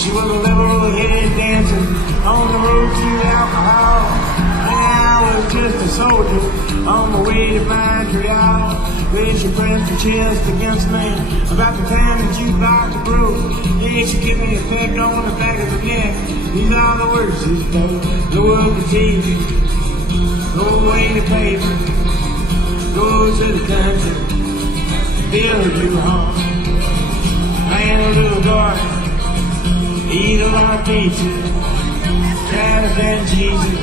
She was a level-headed dancer on the road to alcohol. And I was just a soldier on my way to Montreal. When she pressed her chest against me about the time that you blocked the broke. Yeah, she gave me a peck on the back of the neck. These are the words she spoke. Go up to TV, go away to paper, go to the country, build a new home, plant a little garden, eat a lot of pizza, try to find Jesus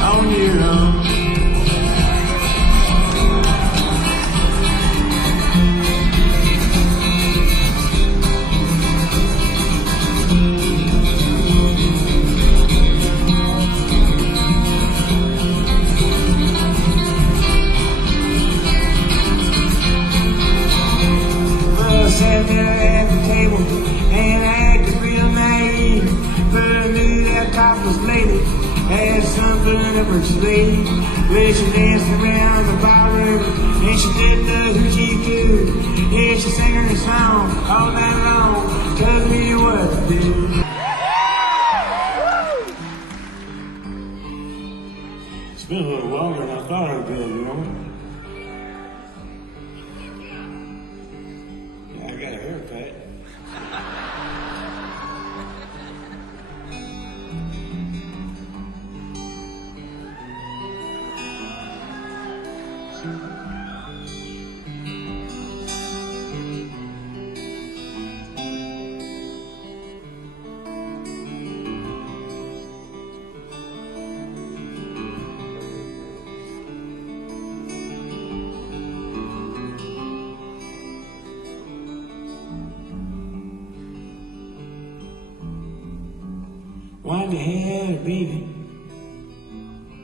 on your own. Sat there at the table and I acted real naive. But I knew that top was lady had something up her sleeve. Well, she danced around the bar river and she did the hoochie coo. Yeah, she sang her song all night long, told me what to do. It's been a little longer than I thought it would be, you know. I got a haircut. When they had a baby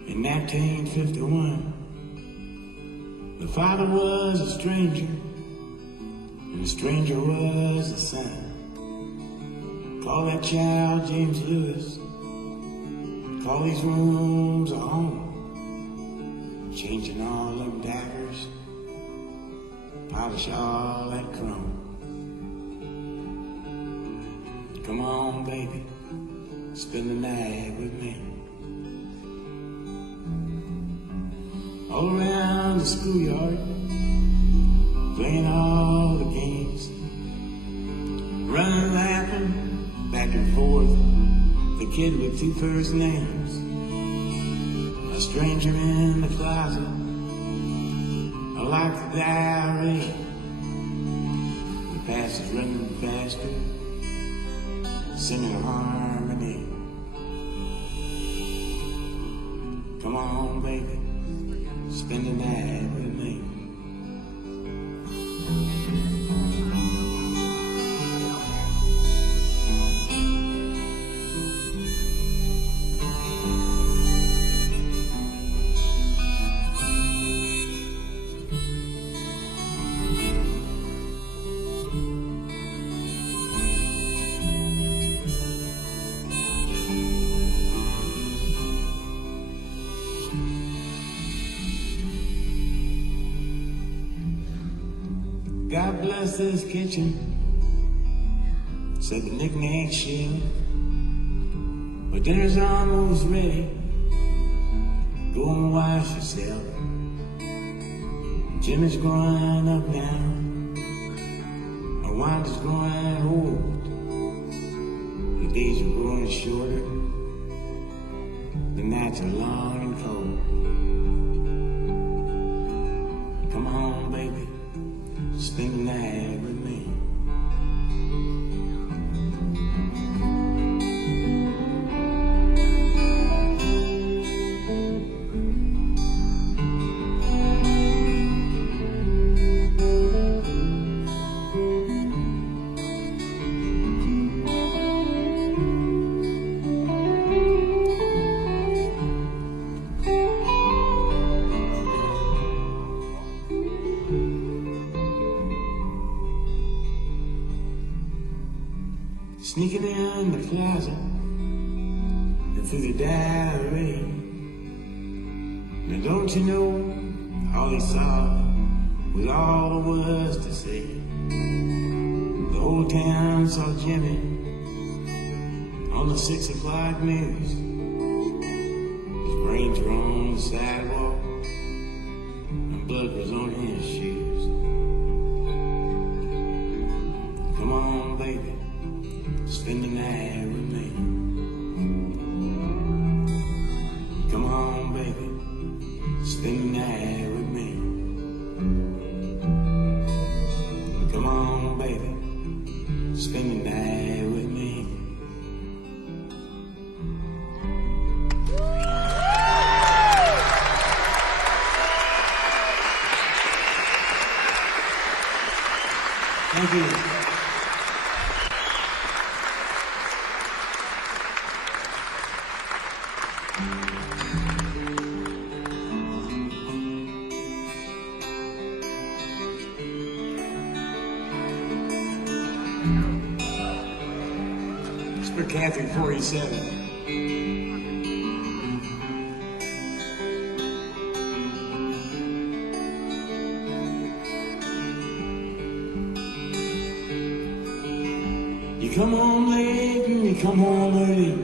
in 1951, the father was a stranger, and the stranger was the son. Call that child James Lewis, call these rooms a home, changing all them daggers, polish all that chrome. Come on, baby, spend the night with me. All around the schoolyard, playing all the games, running, laughing, back and forth, the kid with two first names. A stranger in the closet, I like the diary. The past is running faster, singing a harmony. Come on, baby, spend the night with me. God bless this kitchen, said the knick-knack shell. But dinner's almost ready, go and wash yourself. Jim is growing up now, my wife is growing old. The days are growing shorter, the nights are long and cold. Come on, baby, spend the night with me. Sneaking in the closet and through the diary. Now don't you know, all he saw was all there was to see. The whole town saw Jimmy on the 6 o'clock news. His brains were on the sidewalk, and blood was on his shoes. Come on, baby, spend the night with me. Come on, baby, spend the night with me. Come on, baby, spend the night with me. Thank you. It's for Kathy 47. You come home late and you come home early.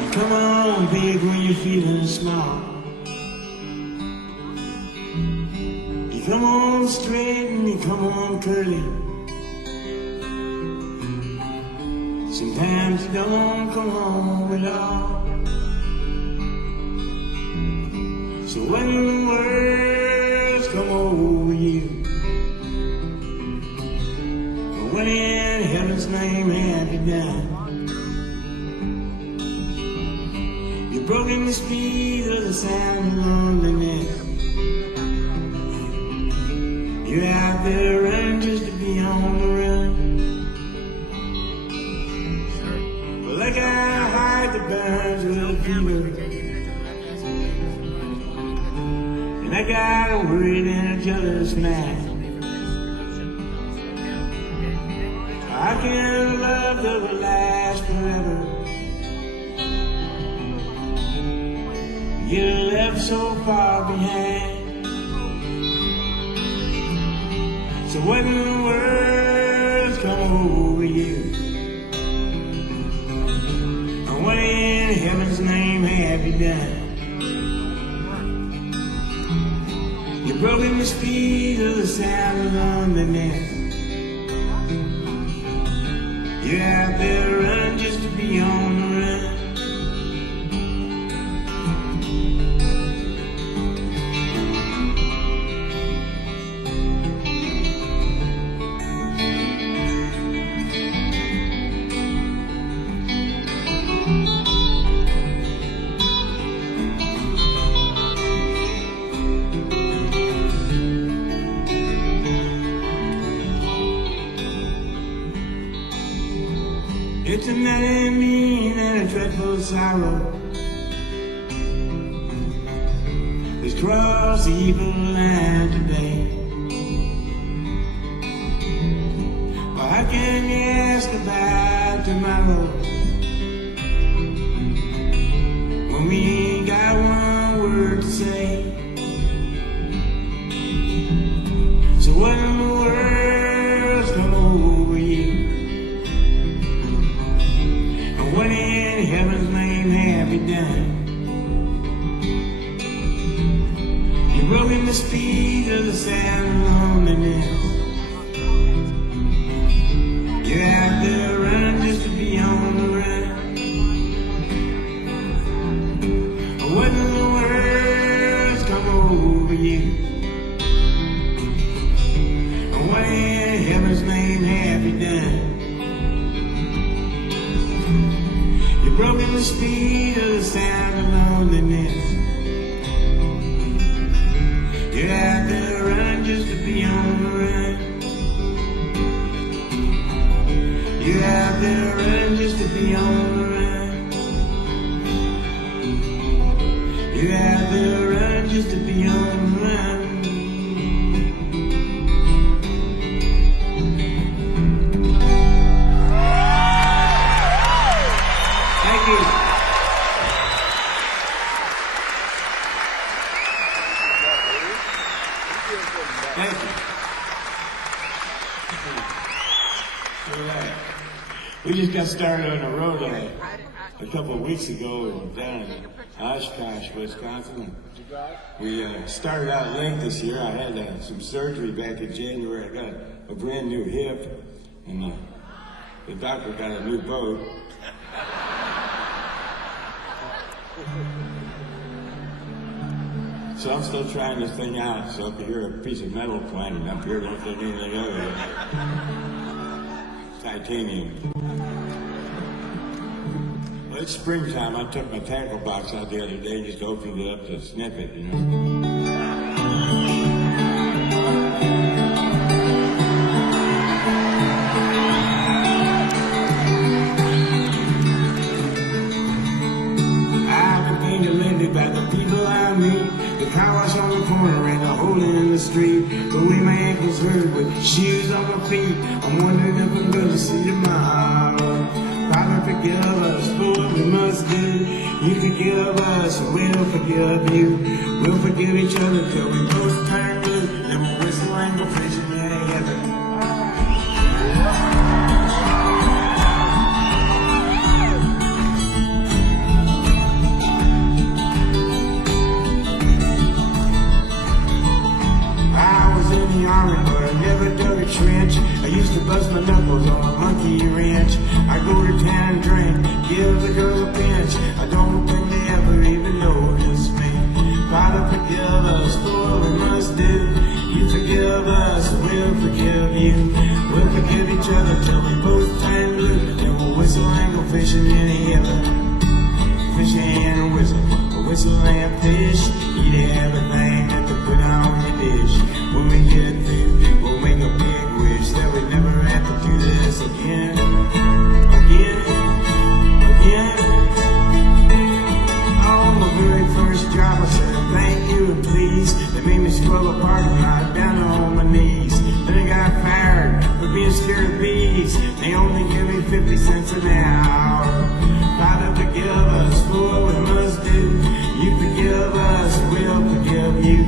You come home big when you're feeling small. You come home straight and you come home curly. Sometimes you don't come home at all. So when the words come over you, what in heaven's name have you done? You've broken the speed of the sound of loneliness. You're out there running just to be on the run. But like a heart that burns with a fever, and I got a worried and a jealous mind. I can love that will last forever. You're left so far behind. So when the words come over you, and what in heaven's name have you done? You've broken the speed of the sound of loneliness. You're out there running just to be on the run. It's a night mean and a dreadful sorrow has crossed the evil line today. Well, how can you ask about tomorrow when we ain't got one word to say? So when the words come over you, what in heaven's name have you done? You've broken the speed of the sound of loneliness. You're out there running just to be on the run. When the words come over you, what in heaven's name have you done? You've broken the speed of the sound of loneliness. You're out there running just to be on the run. You're out there running just to be on the run. You're out there running just to be on the run. Thank you. Thank you. All right. We just got started on the road a couple of weeks ago down in Oshkosh, Wisconsin. We started out late this year. I had some surgery back in January. I got a brand new hip, and the doctor got a new boat. So I'm still trying this thing out, so if you hear a piece of metal clanging up here, don't think anything of it. Titanium. Well, it's springtime. I took my tackle box out the other day, just opened it up to sniff it, you know. I've been painted lately by the people I meet. The car wash on the corner and the hole in the street. The way my ankles hurt with shoes on my feet. I'm wondering if I'm gonna see tomorrow. Father, forgive us for what we must do. You forgive us and we'll forgive you. We'll forgive each other till we both turn blue. Then we'll whistle and go fishing in heaven. But I never dug a trench. I used to bust my knuckles on a monkey wrench. I go to town and drink, give the girls a pinch. I don't think they ever even notice me. Father, forgive us for what we must do. You forgive us, we'll forgive you. We'll forgive each other till we both turn blue. Then we'll whistle and go fishing in heaven. Fish and whistle and fish. Eat everything that they put on your dish. When we get through, we'll make a big wish that we never have to do this again. On my very first job I said thank you and please. They made me scrub a parking lot down on my knees. Then I got fired for being scared of bees. They only give me 50 cents an hour. Father, forgive us for what we must do. You forgive us, we'll forgive you.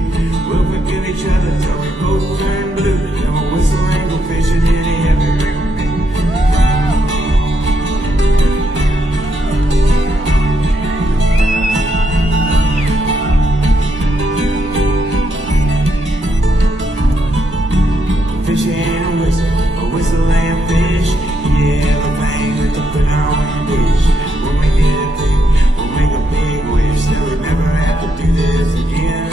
We'll forgive each other till we both turn blue. Then we'll whistle and go fishing in heaven. Fish and whistle and fish. Eat everything that you put on your dish. When we get through, we'll make a big wish that we never have to do this again.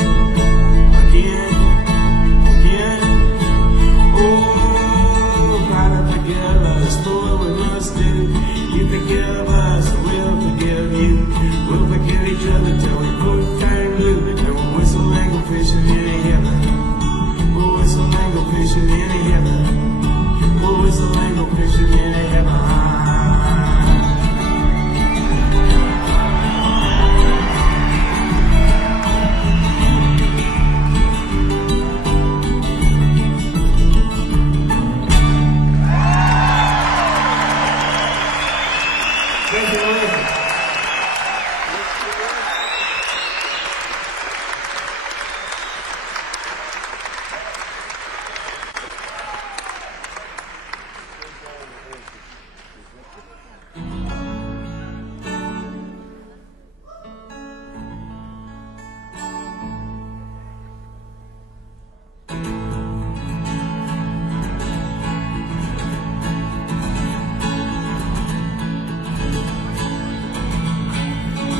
Oh, Father, forgive us for what we must do. You forgive us, we'll forgive you. We'll forgive each other till we both turn blue. And we'll whistle and go fishing in heaven. We'll whistle and go fishing in heaven. We'll whistle and go fishing in heaven.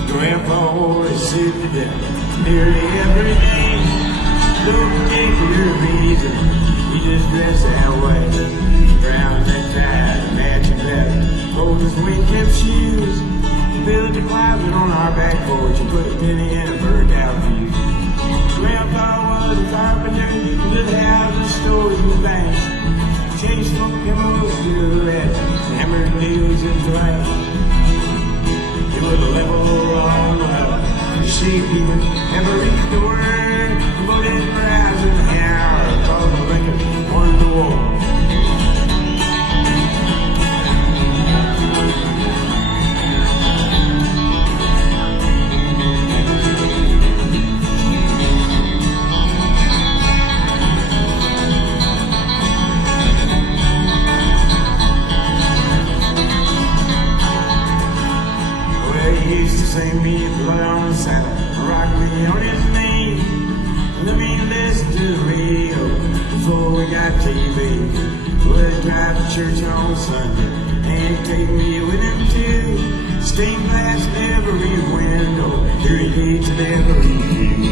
Grandpa always said to death nearly every day. Don't forget your reason, you just dress that way. Brown necktie, matching leather, gold as wing-tip shoes. You built a closet on our back porch, you put a penny in a burned-out view. Grandpa was a carpenter, he did houses, stores, and banks. Chain smoking most good at hammered nails and glass. It was a level on the level. Shape even ever read the word. But in crowds in the hour, all the record won the war. church on Sunday and take me with him too. Stained glass in every window, dirty gates in every view.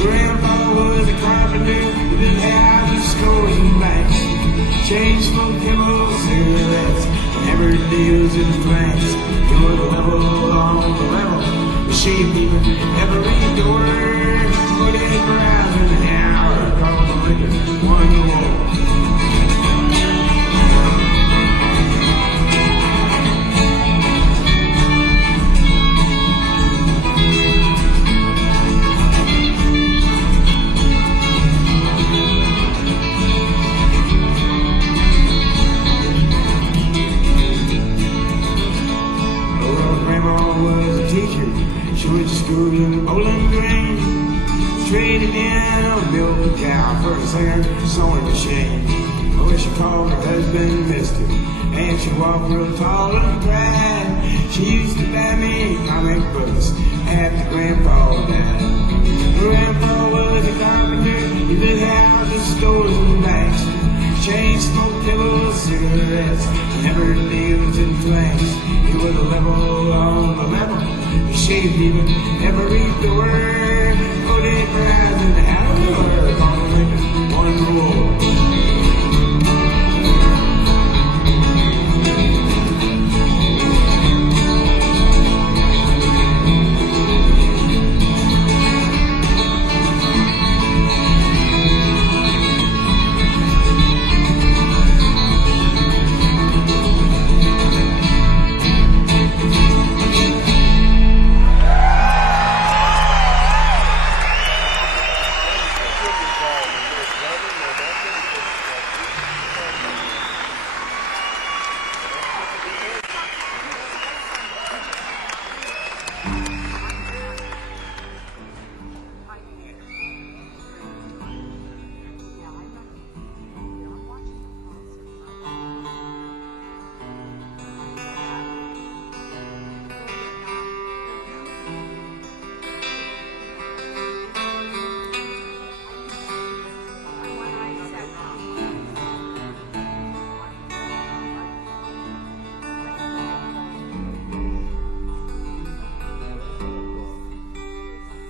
Grandpa was a carpenter, he did houses, stores, and banks. Chain smoked chemicals, cigarettes, hammered deals and planks. He was a level on the level, the shade even every door. 48 miles an hour, called the liquor, one to walk. She went to school in Bowling Green, traded in a milk cow for a singer sewing machine. Oh, she called her husband Mister, and she walked real tall and proud. She used to buy me comic books after Grandpa died. Grandpa was a carpenter, he did houses, stores, and banks. Chain smoked pillows, cigarettes, hammered deals and planks. He was a level on the level, he shaved even every door. 48 miles in the hour, on the liquor, one roll.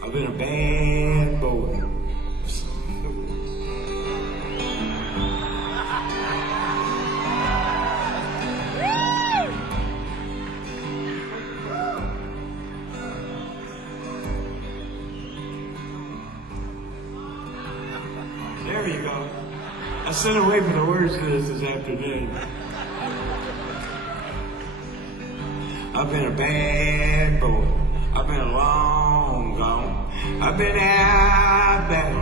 I've been a bad boy. There you go. I sent away for the words to this afternoon. I've been a bad boy. I've been long gone. I've been out there.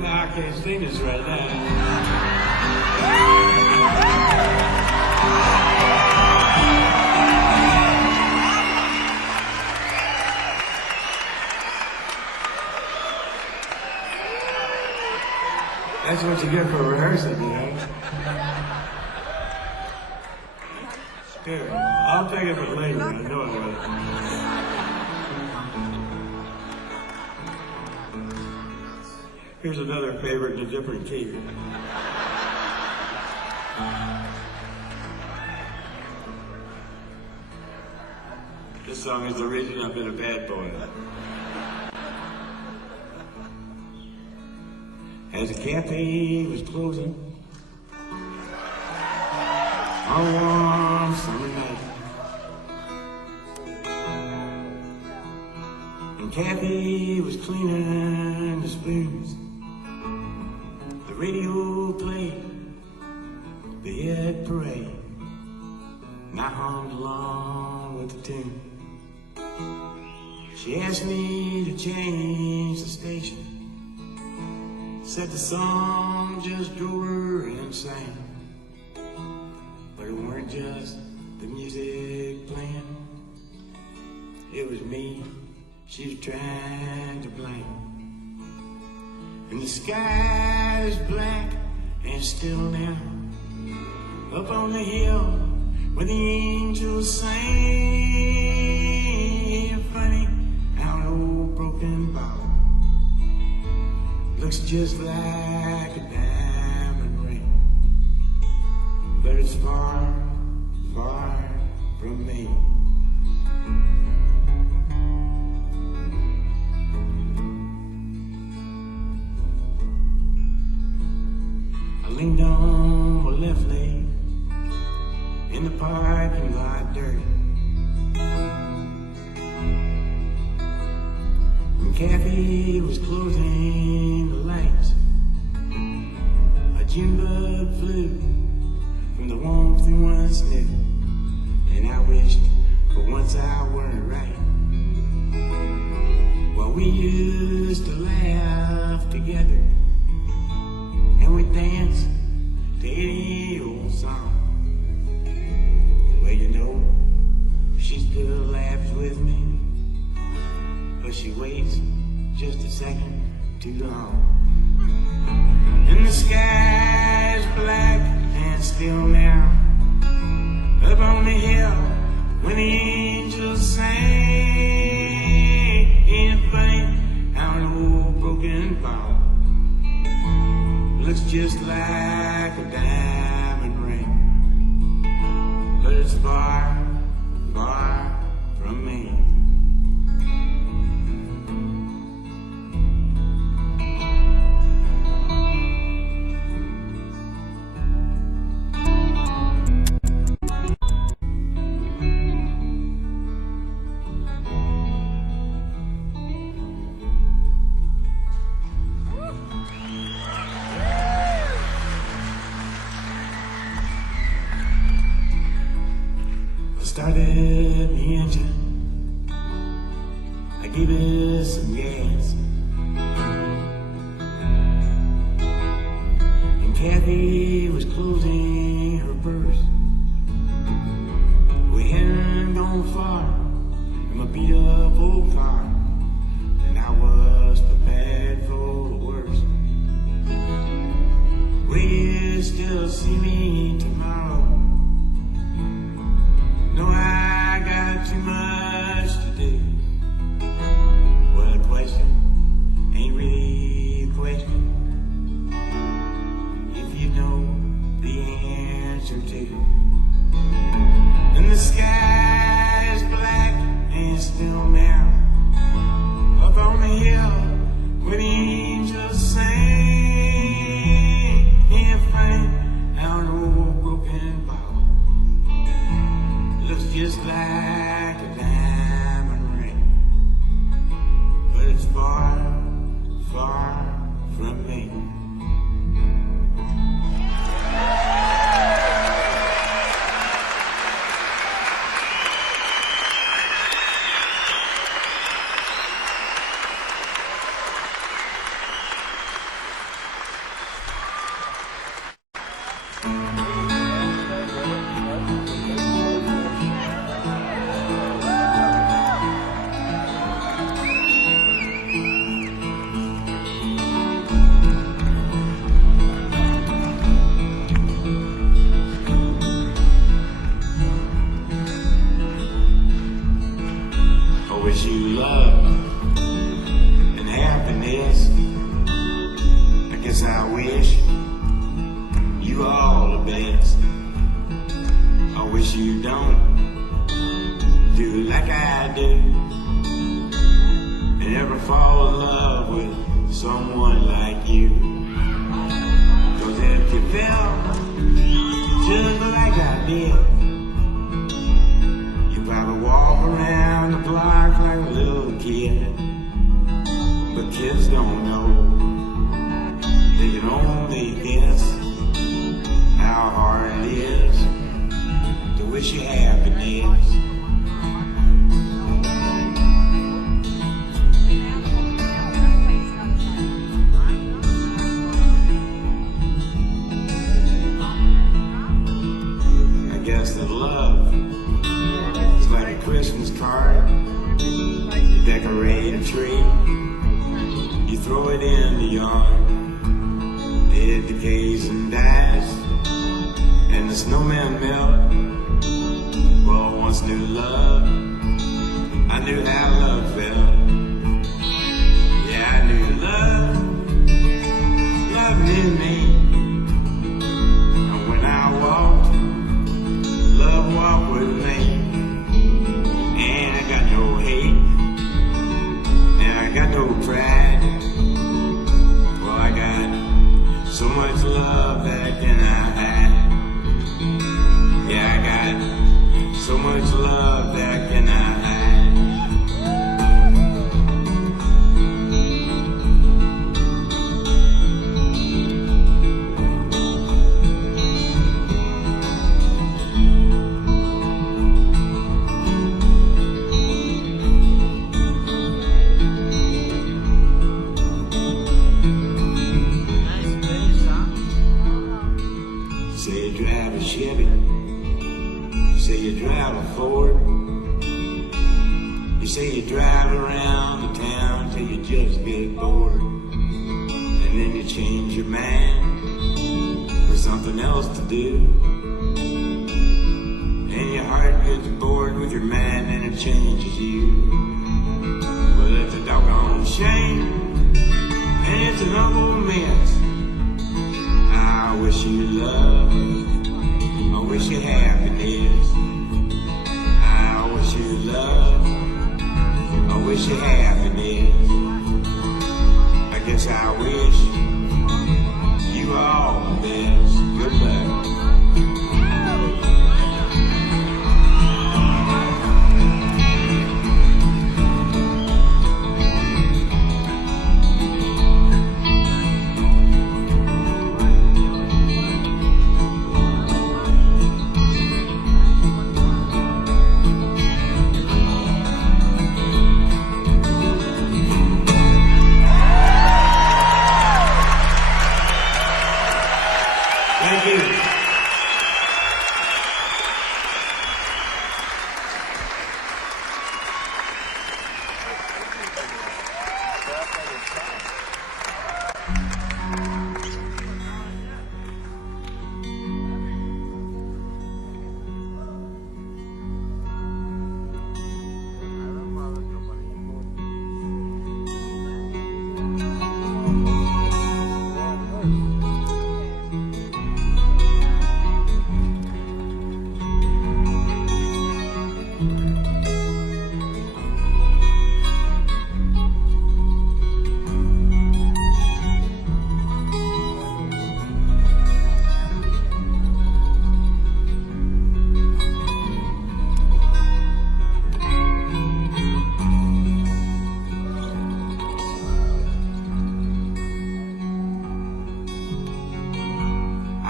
I can't sing this right now. That's what you get for rehearsing, you know. Here, I'll take it for later. I know I will. Here's another favorite in a different key. This song is the reason I've been a bad boy. As the cafe was closing on one summer night, and Kathy was cleaning the spoons, the radio played the Hit Parade, and I hummed along with the tune. She asked me to change the station, said the song just drove her insane. But it weren't just the music playing, it was me she was trying to blame. And the sky is black and still now, up on the hill where the angels sing. Funny how an old broken bottle looks just like a diamond ring. it's far, far from me. I leaned on my left leg in the parking lot dirt. When Kathy was closing the lights, a June bug flew from the warmth we once knew, and I wished for once I weren't right. Well, we used to laugh together, and we danced to any old song. Well, you know, she still laughs with me, but she waits just a second too long. And the sky's black and still now, up on the hill when the angels sang. Ain't it funny how an old broken ball looks just like a diamond ring, but it's far, far from me. Started the engine, I gave it some gas, and Kathy was closing her purse. We hadn't gone far from a beat up old car, and I was prepared for the worst. Will you still see me tomorrow? No, I got too much to do. Well, the question ain't really a question if you know the answer to. And the sky is black and still now, up on the hill where the angels sing. Can't find how an old broken bottle looks just like a diamond ring, but it's far, far from me. Wish you love and happiness. I guess I wish you all the best. I wish you don't do like I do and ever fall in love with someone like you. 'Cause if you felt just like I did, probably walk around the block like a little kid. But kids don't know, they can only guess how hard it is to wish you happiness. I guess that love like a Christmas card. You decorate a tree, you throw it in the yard, it decays and dies, and the snowman melt. Well, I once knew love, I knew how love felt. Yeah, I knew love knew me. And when I walked Say you drive a Chevy, say you drive a Ford. You say you drive around the town till you just get bored. And then you change your mind for something else to do. And your heart gets bored with your mind and it changes you. Well, it's a doggone shame, and it's an awful mess. I wish you love, I wish you happiness. I wish you love, I wish you happiness. I guess I wish you all the best. Good luck.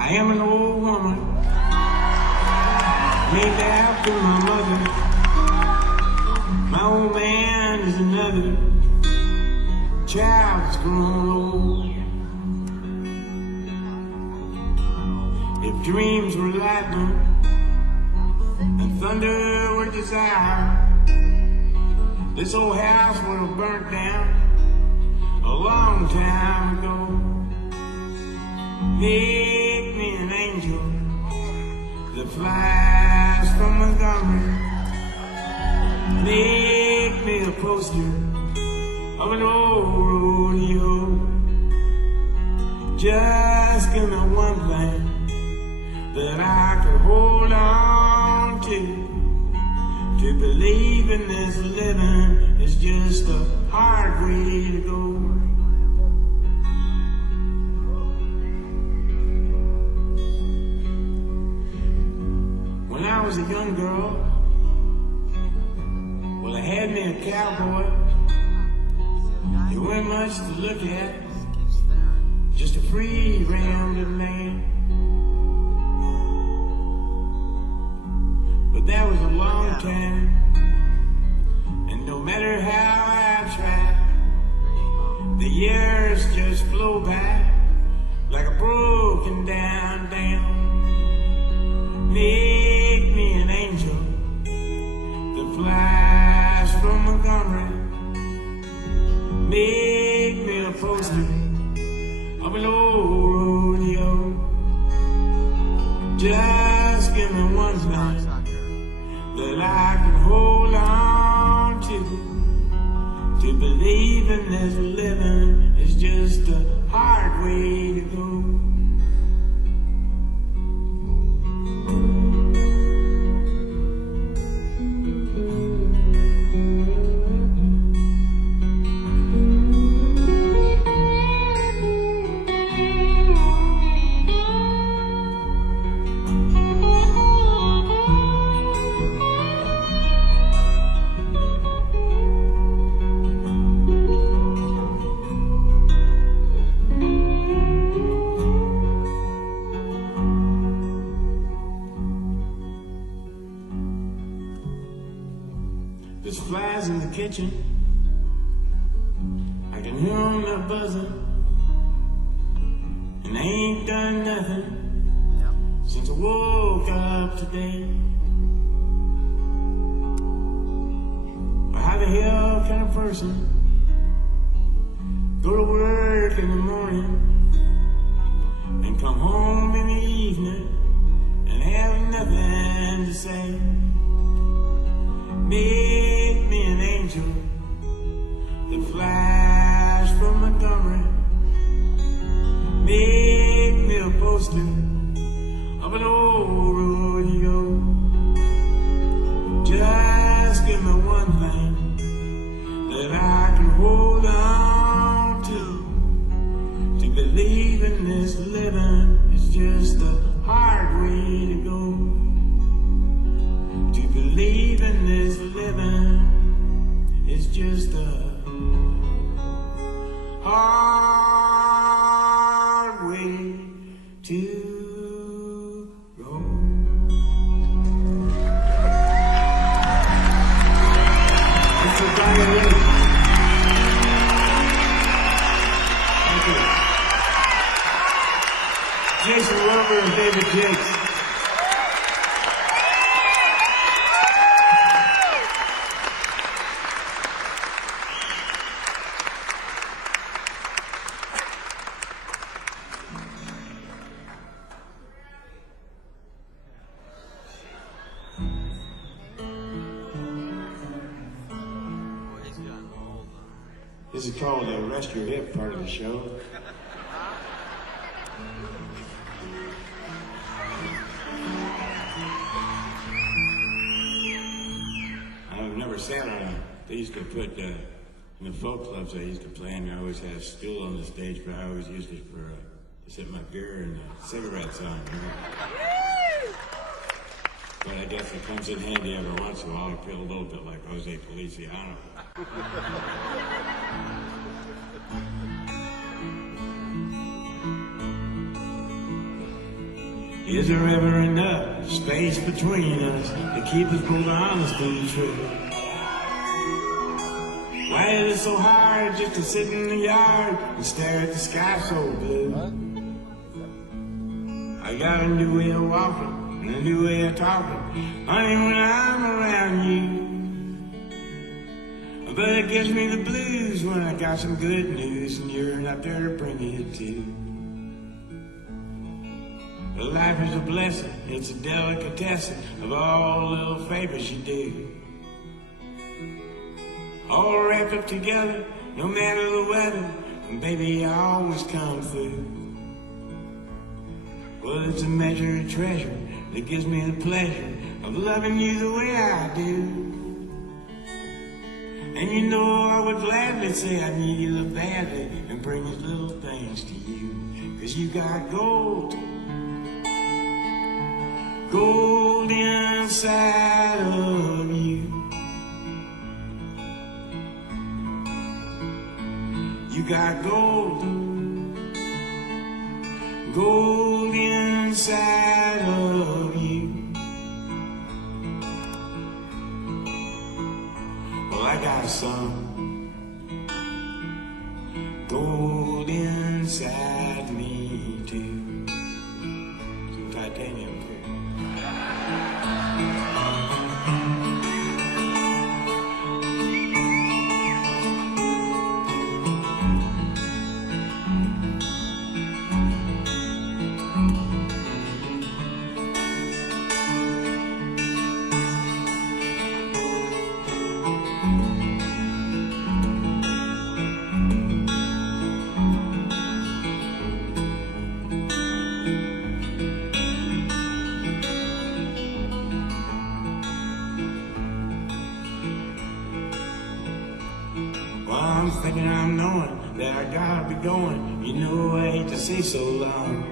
I am an old woman, named after my mother. My old man is another child that's grown old. If dreams were lightning and thunder were desire, this old house would have burnt down a long time ago. Make me an angel that flies from Montgomery. Make me a poster of an old rodeo. Just give me one thing that I can hold on to believe in this living is just a hard way to go. When I was a young girl, well, I had me a cowboy. He wasn't much to look at, just a free rounded man. But that was a long time, and no matter how I tried, the years just flow by like a broken down dam. Make me an angel that flies from Montgomery. Make me a poster of an old rodeo. Just give me one thing that I can hold on to believe in this living is just a hard way to go. There's flies in the kitchen, I can hear them buzzing, and they ain't done nothing since I woke up today. But how the hell can a person go to work in the morning and come home in the evening and have nothing to say? Make me an angel that flies from Montgomery. Make me a poster of an old rodeo. Just give me one thing that I can hold on to believe in this living is just a hard way to go. To believe in this living is just a hard way to go. It's a dying way. Thank you. Jason Wilbur and David Jakes. This is called the Rest Your Hip part of the show. I've never sat on a, they used to put, in the folk clubs I used to play in, I always had a stool on the stage, but I always used it for, to sit my beer and cigarettes on, you know? But I guess it comes in handy every once in a while. I feel a little bit like Jose Feliciano. Is there ever enough space between us to keep us both honest and true? Why is it so hard just to sit in the yard and stare at the sky so blue? I got a new way of walking and a new way of talking, honey, when I'm around you. But it gives me the blues when I got some good news and you're not there to bring it to. But life is a blessing, it's a delicatessen of all the little favors you do. All wrapped up together, no matter the weather, and baby, I always come through. Well, it's a measure of treasure that gives me the pleasure of loving you the way I do. And you know I would gladly say I need you so badly and bring these little things to you. 'Cause you got gold, gold inside of you. You got gold, gold inside of you. Well, I got some gold inside me too. Some titanium too. Thinking I'm knowing that I gotta be going. You know I hate to say so long.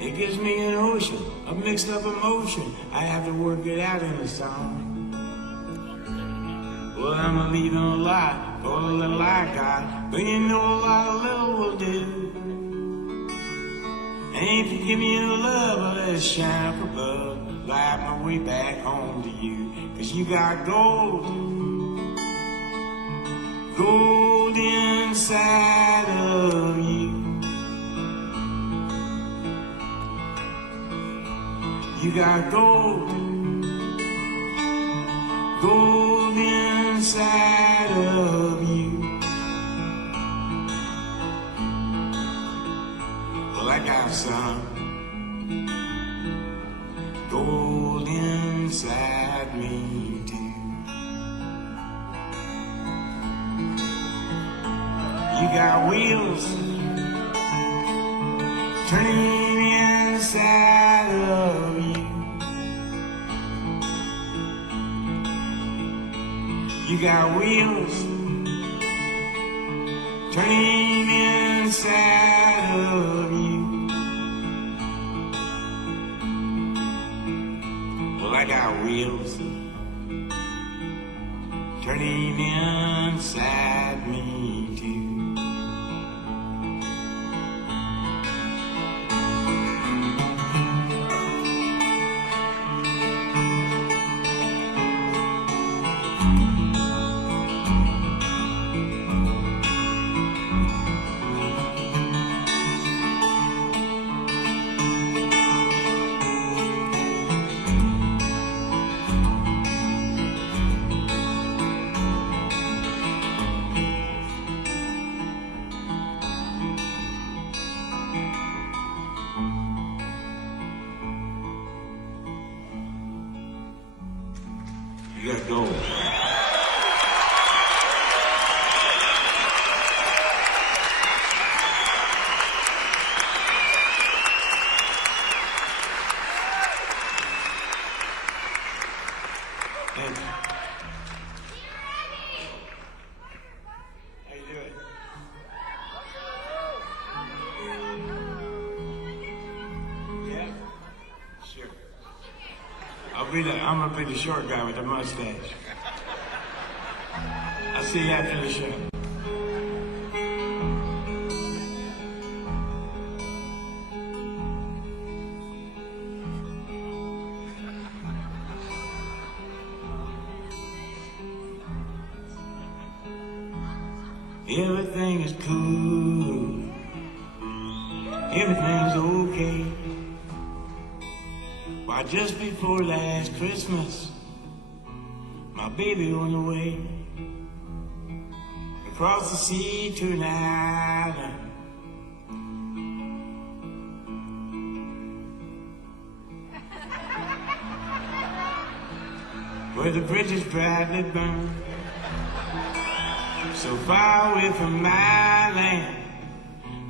It gives me an ocean of mixed up emotion. I have to work it out in a song. Well, I'm leaving a lot for the little I got, but you know a lot of little will do. Ain't to give me the love of this shine up above, light my way back home to you. 'Cause you got gold, gold inside of you. You got gold, gold inside of you. Well, I got some gold inside me too. You got wheels turning inside of you. You got wheels turning inside of you. Well, I got wheels turning inside me too. You gotta go. Thank you. How you doing? Yeah? Sure. I'm gonna be the short guy with the mustache. I'll see you after the show. Everything is cool. Everything's okay. Why, just before last Christmas, my baby went away across the sea to an island where the bridges brightly burn, so far away from my land,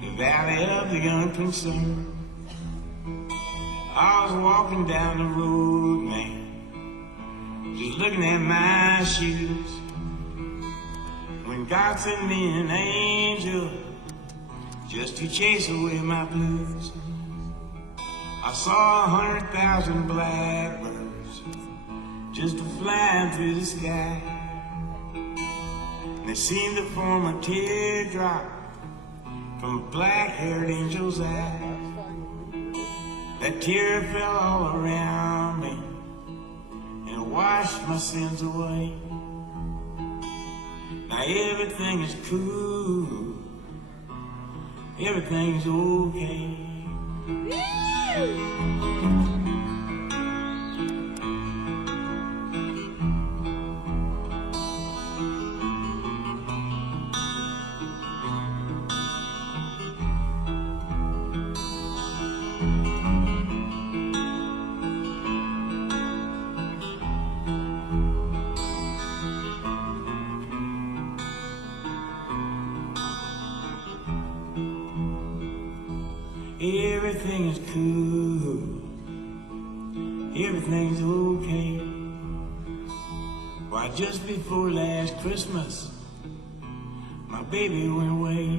the valley of the unconcerned. I was walking down the road, man, just looking at my shoes, when God sent me an angel just to chase away my blues. I saw 100,000 blackbirds just flying through the sky, and they seemed to form a teardrop from a black-haired angel's eye. That tear fell all around me and it washed my sins away. Now everything is cool, everything's okay. Everything is cool, everything's okay. Why, just before last Christmas, my baby went away,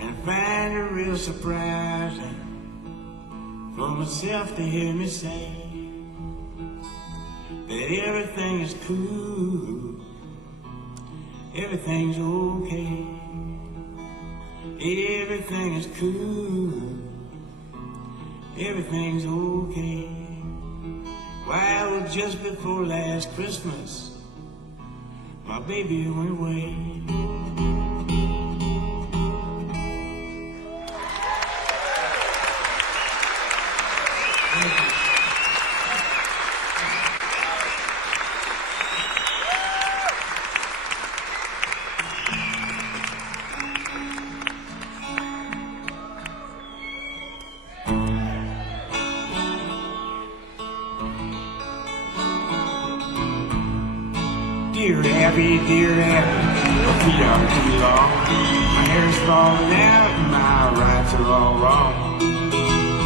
and I find it real surprising for myself to hear me say that everything is cool, everything's okay. Everything is cool, everything's okay. Why, it was just before last Christmas, my baby went away. Dear Abby, my feet are too long. My hair's falling out and my rights are all wrong.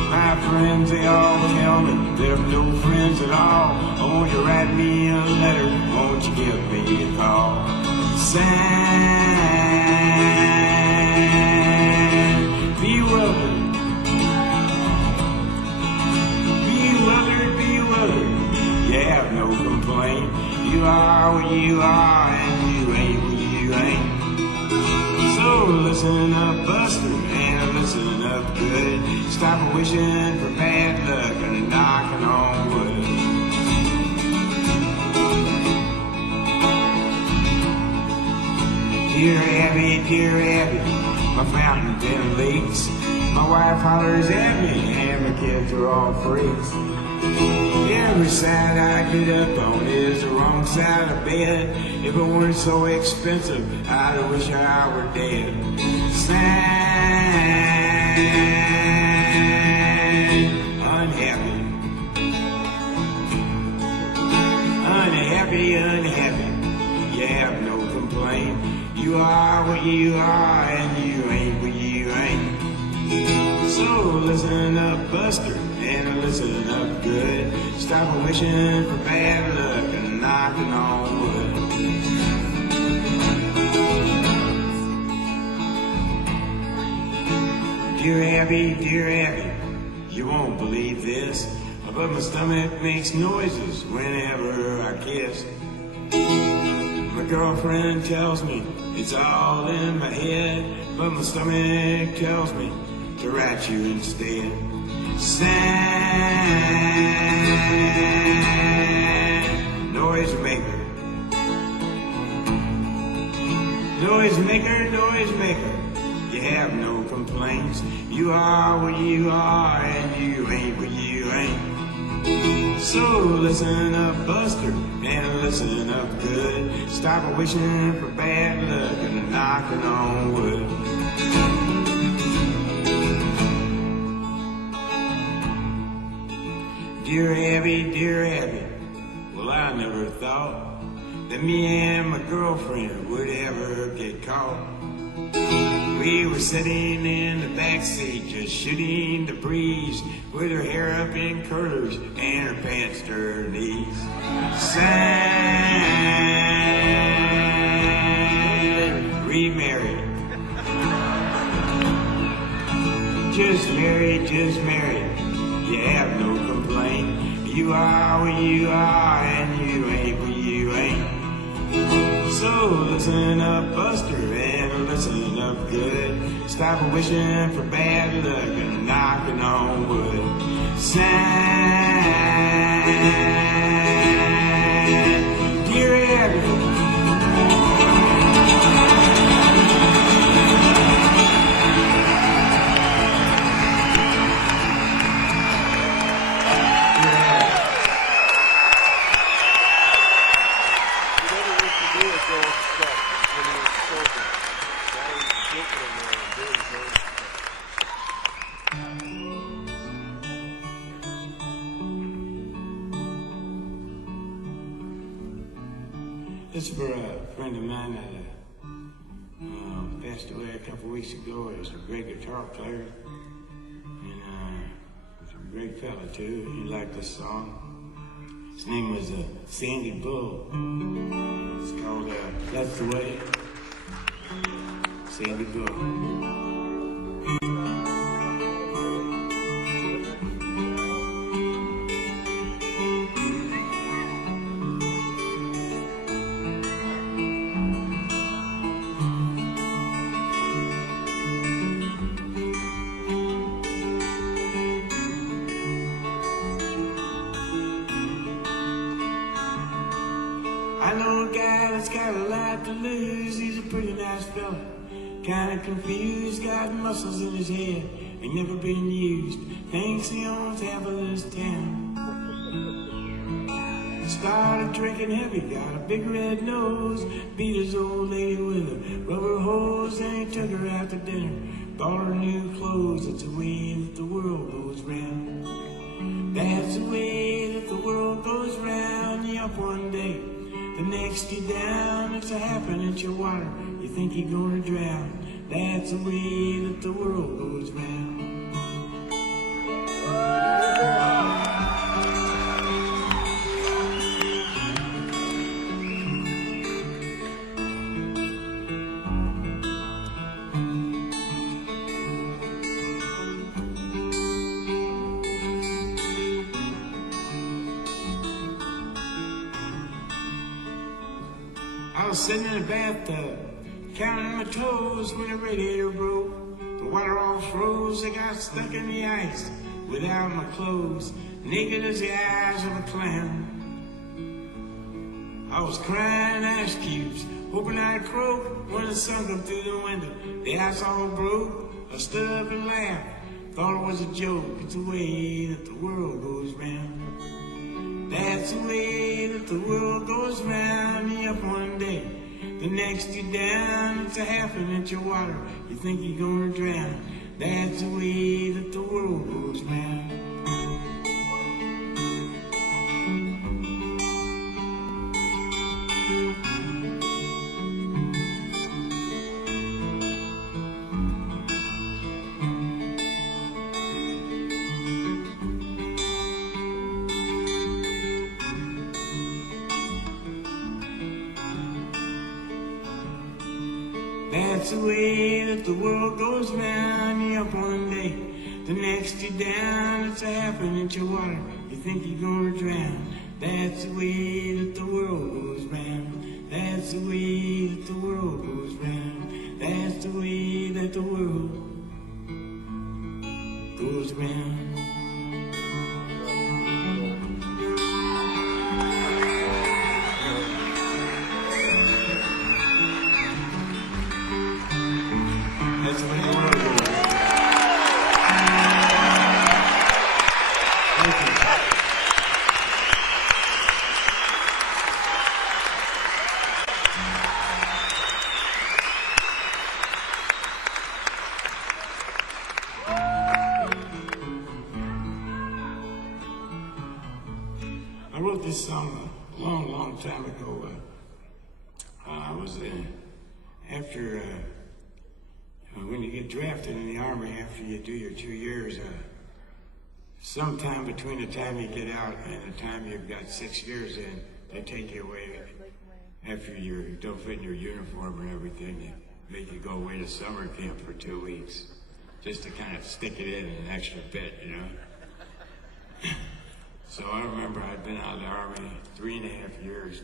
My friends, they all tell me they're no friends at all. Oh, won't you write me a letter? Won't you give me a call? Sign, bewildered, you have no complaint. You are what you are and you ain't what you ain't. So listen up, Buster, and listen up good. Stop wishing for bad luck and knocking on wood. Dear Abby, my fountain pen leaks. My wife hollers at me and my kids are all freaks. Every side I get up on is the wrong side of bed. If it weren't so expensive, I'd wish I were dead. Sign, unhappy, you have no complaint. You are what you are and you ain't what you ain't. So listen up, Buster, and listen up good. Stop wishing for bad luck and knocking on wood. Dear Abby, you won't believe this, but my stomach makes noises whenever I kiss. My girlfriend tells me it's all in my head, but my stomach tells me to write you instead. Sign, noisemaker, you have no complaints. You are what you are and you ain't what you ain't. So listen up, Buster, and listen up good. Stop wishing for bad luck and knocking on wood. Dear Abby, well, I never thought that me and my girlfriend would ever get caught. We were sitting in the backseat just shooting the breeze with her hair up in curlers and her pants to her knees. Sign, remarried. Just married. You have no complaint. You are what you are and you ain't what you ain't. So listen up, Buster, and listen up good. Stop wishing for bad luck and knocking on wood. Sign, dear Abby. This is for a friend of mine that passed away a couple weeks ago. He was a great guitar player, and he was a great fella too. He liked this song. His name was Sandy Bull. It's called That's the Way. Sandy Bull. I know a guy that's got a lot to lose. He's a pretty nice fella, kinda confused, got muscles in his head, ain't never been used. Thinks he owns half of this town. Started drinking heavy, got a big red nose, beat his old lady with a rubber hose, and he took her out to dinner, bought her new clothes. It's the way that the world goes round. That's the way that the world goes round. Up one day, The next you're down, it's a happen at your water. You think you're gonna drown. That's the way that the world goes round. I was sitting in the bathtub, counting my toes when the radiator broke. The water all froze, I got stuck in the ice without my clothes, naked as the eyes of a clown. I was crying ice cubes, hoping I'd croak when the sun come through the window. The ice all broke, I stood up and laughed, thought it was a joke. It's the way that the world goes round. That's the way that the world goes round. You up one day, the next you're down. It's a happen at your water. You think you're gonna drown. That's the way that the world goes round. That's the way that the world goes round. You're up one day, the next you're down. It's a happen at your water. You think you're gonna drown. That's the way that the world goes round. That's the way that the world goes round. That's the way that the world goes round. That's the way the world goes. Thank you. I wrote this song a long, long time ago. I was after when you get drafted in the Army after you do your 2 years, sometime between the time you get out and the time you've got 6 years in, they take you away. After you don't fit in your uniform and everything, they make you go away to summer camp for 2 weeks, just to kind of stick it in an extra bit, you know? So I remember I'd been out of the Army 3.5 years.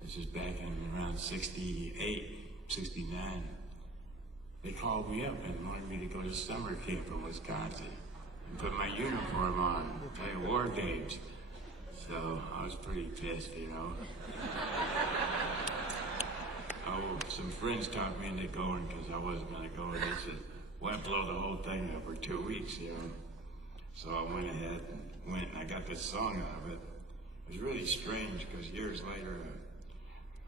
This is back in around 68, 69. They called me up and wanted me to go to summer camp in Wisconsin and put my uniform on and play war games. So I was pretty pissed, you know. Some friends talked me into going because I wasn't going to go. And they said, "Why blow the whole thing up for 2 weeks, you know?" So I went ahead and went and I got this song out of it. It was really strange because years later,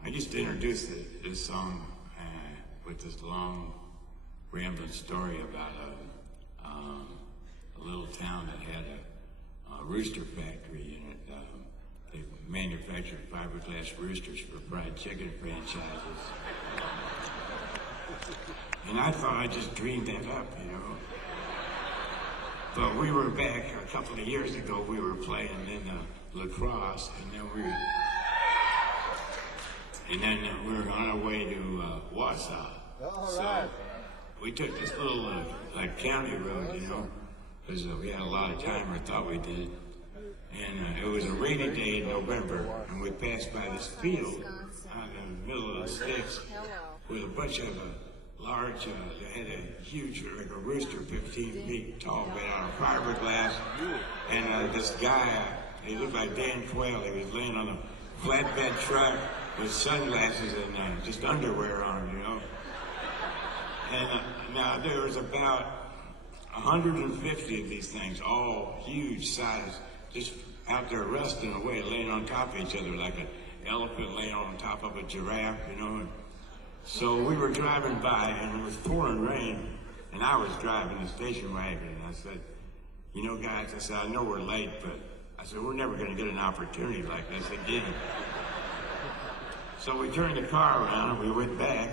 I used to introduce this song with this long, rambling story about a little town that had a rooster factory in it. They manufactured fiberglass roosters for fried chicken franchises. And I thought I just dreamed that up, you know. But we were back a couple of years ago, we were playing in lacrosse, and then we were on our way to Wausau. So we took this little like county road, you know, because we had a lot of time, or thought we did. And it was a rainy day in November, and we passed by this field out in the middle of the sticks with a bunch of large, they had a huge, like a rooster 15 feet tall, made out of fiberglass. And this guy, he looked like Dan Quayle. He was laying on a flatbed truck with sunglasses and just underwear on, you know. And now there was about 150 of these things, all huge size, just out there resting away, laying on top of each other like an elephant laying on top of a giraffe, you know. So we were driving by, and it was pouring rain, and I was driving the station wagon, and I said, "You know, guys," I said, "I know we're late, but," I said, "we're never going to get an opportunity like this again." So we turned the car around and we went back.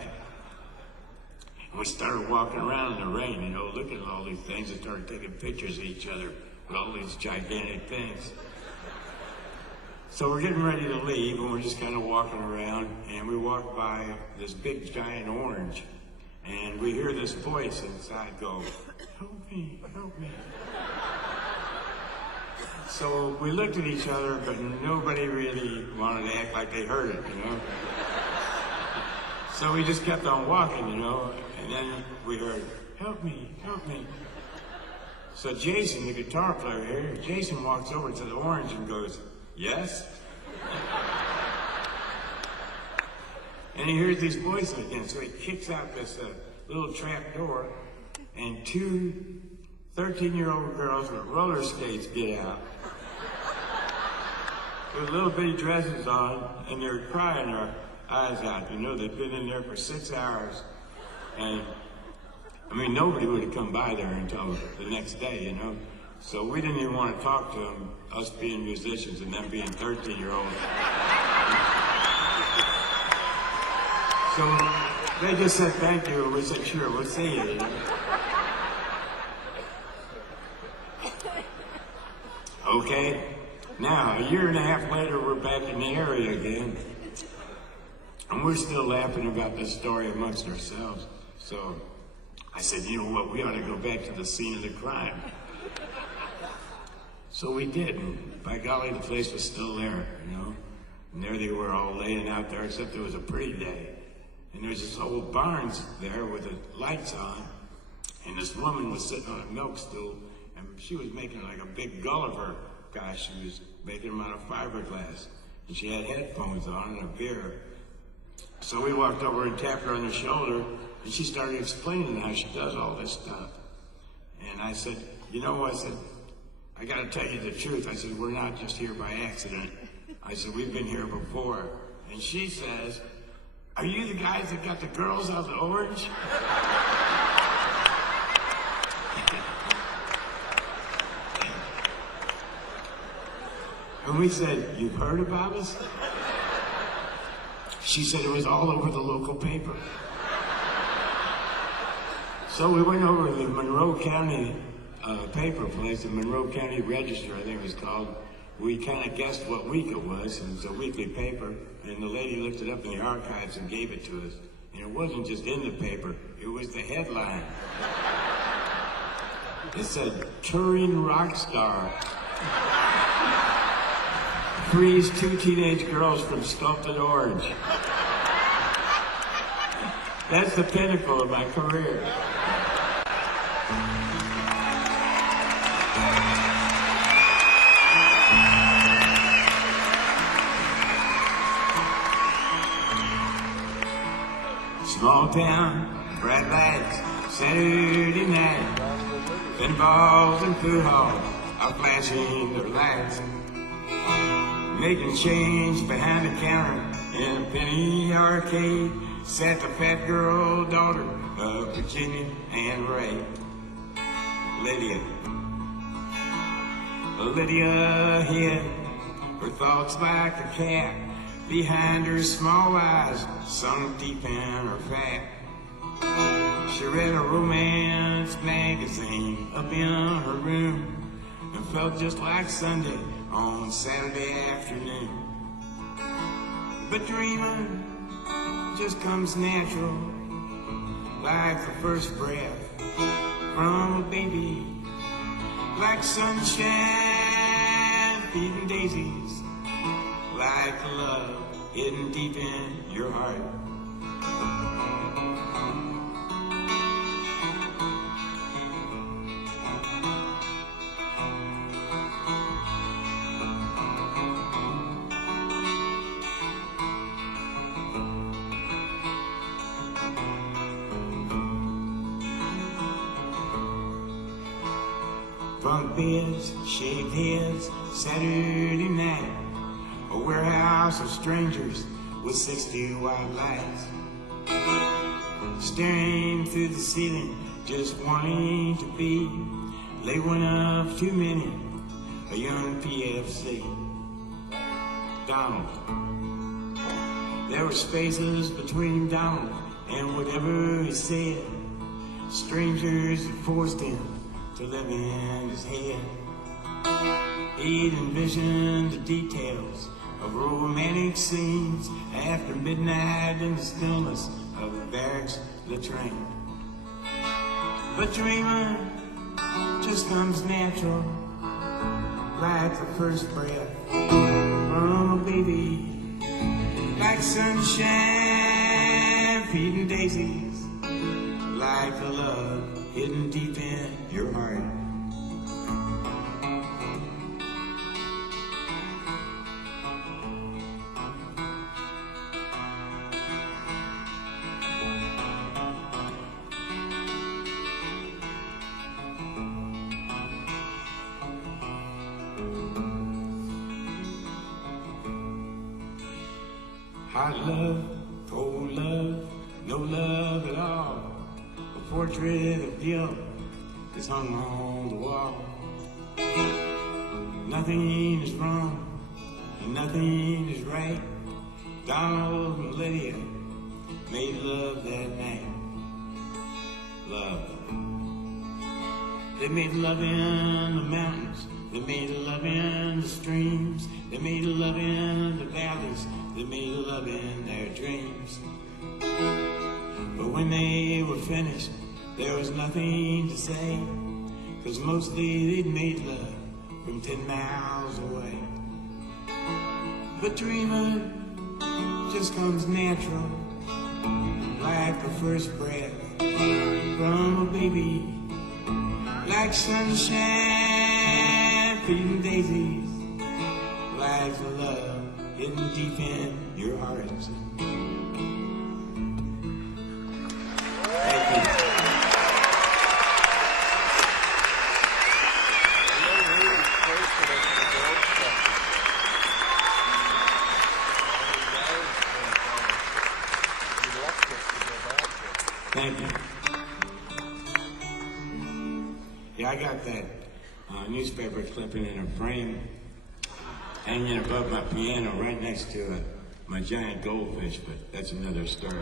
And we started walking around in the rain, you know, looking at all these things and started taking pictures of each other with all these gigantic things. So we're getting ready to leave and we're just kind of walking around and we walk by this big giant orange and we hear this voice inside go, "Help me, help me." So we looked at each other, but nobody really wanted to act like they heard it, you know. So we just kept on walking, you know, and then we heard, "Help me, help me." So Jason, the guitar player here, Jason walks over to the orange and goes, "Yes?" And he hears these voices again, so he kicks out this little trap door, and two 13-year-old girls with roller skates get out with little bitty dresses on, and they're crying their eyes out. You know, they've been in there for 6 hours, and I mean, nobody would have come by there until the next day, you know. So we didn't even want to talk to them, us being musicians and them being 13-year-olds. So they just said thank you, and we said, "Sure, we'll see you." You know? Okay, now a year and a half later, we're back in the area again, and we're still laughing about this story amongst ourselves. So I said, "You know what, we ought to go back to the scene of the crime." So we did, and by golly, the place was still there, you know. And there they were all laying out there, except it was a pretty day. And there was this old barn there with the lights on, and this woman was sitting on a milk stool, and she was making like a big Gulliver. Gosh, she was making them out of fiberglass. And she had headphones on and a beer. So we walked over and tapped her on the shoulder, and she started explaining how she does all this stuff. And I said, "You know what?" I said, "I got to tell you the truth." I said, "We're not just here by accident." I said, "We've been here before." And she says, "Are you the guys that got the girls out of the orange?" And we said, "You've heard about us?" She said it was all over the local paper. So we went over to the Monroe County paper place, the Monroe County Register, I think it was called. We kind of guessed what week it was, and it's a weekly paper, and the lady looked it up in the archives and gave it to us. And it wasn't just in the paper, it was the headline. It said, "Touring rock star frees 2 teenage girls from sculpted orange." That's the pinnacle of my career. Small town, bright lights, Saturday night, pinballs and food halls are flashing their lights, making change behind the counter in a penny arcade. Sat the fat girl daughter of Virginia and Ray. Lydia hid her thoughts like a cat behind her small eyes, sunk deep in her fat. She read a romance magazine up in her room and felt just like Sunday on Saturday afternoon. But dreaming just comes natural, like the first breath from a baby, like sunshine feeding daisies, like love hidden deep in your heart. Bunk beds, shaved heads, Saturday night. A warehouse of strangers with 60 white lights. Staring through the ceiling, just wanting to be. Late one of too many, a young PFC. Donald, There were spaces between Donald and whatever he said. Strangers had forced him to live in his head. He'd envisioned the details of romantic scenes after midnight in the stillness of the barracks latrine. But dreaming just comes natural, like the first breath from a baby, like sunshine feeding daisies, like the love hidden deep in your heart. Hot love, cold love, no love at all. A portrait of guilt is hung on the wall. Nothing is wrong and nothing is right. Donald and Lydia made love that night. Love. They made love in the mountains. They made love in the streams. They made love in the valleys. They made love in their dreams. But when they were finished, there was nothing to say, 'cause mostly they'd made love from 10 miles away. But dreaming just comes natural, like the first breath from a baby, like sunshine feeding daisies, like the love hidden deep in your heart. Thank you. Thank you. Yeah, I got that newspaper clipping in a frame hanging above my piano right next to my giant goldfish, but that's another story.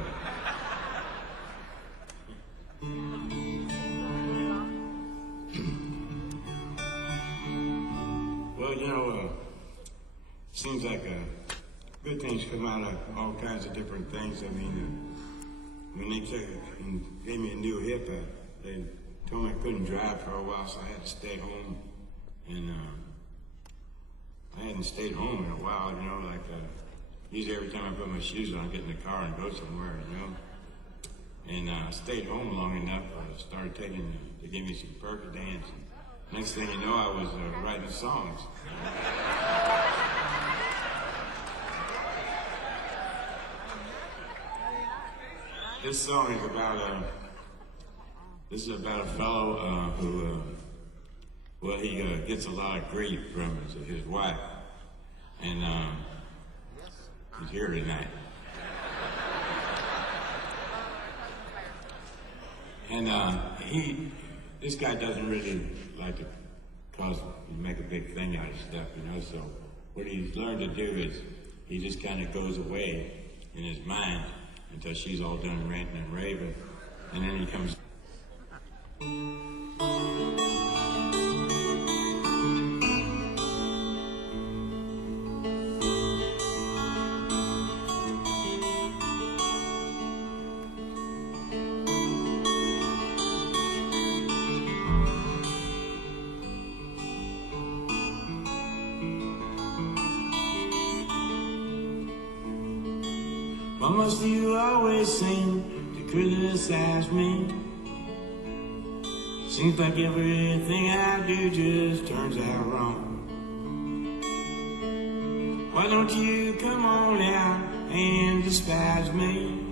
Well, you know, seems like good things come out of all kinds of different things. I mean, when they took and gave me a new hip, they told me I couldn't drive for a while, so I had to stay home. And I hadn't stayed home in a while, you know, like usually every time I put my shoes on, I get in the car and go somewhere, you know. And I stayed home long enough, I started taking, they gave me some Percodance. Next thing you know, I was writing songs. This song is about a fellow who, well, he gets a lot of grief from his wife, and he's here tonight. And this guy doesn't really like to make a big thing out of stuff, you know, so what he's learned to do is he just kind of goes away in his mind until she's all done ranting and raving, and then he comes. Why must you always seem to criticize me? Seems like everything I do just turns out wrong. Why don't you come on out and despise me?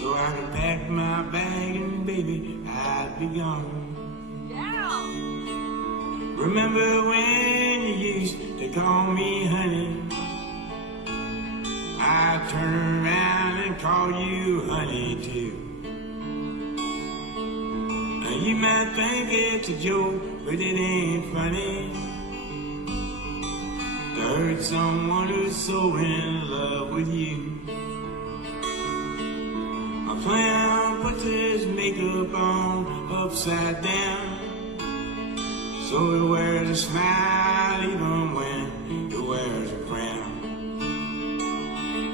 So I can pack my bag and baby, I'd be gone. Yeah. Remember when you used to call me honey? I turn around and call you honey too. Now you might think it's a joke, but it ain't funny to hurt someone who's so in love with you. A clown puts his makeup on upside down, so he wears a smile even when he wears a frown.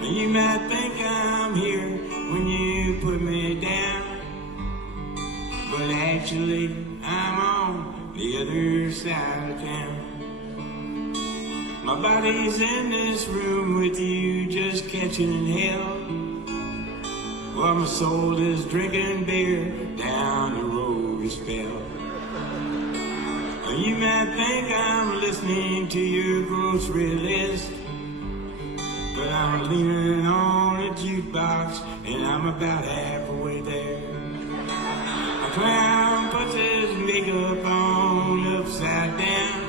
And you might think I'm here when you put me down, but actually I'm on the other side of town. My body's in this room with you, just catching hell, while my soul is drinking beer down the road a spell. You might think I'm listening to your grocery list, but I'm leaning on a jukebox and I'm about halfway there. A clown puts his makeup on upside down,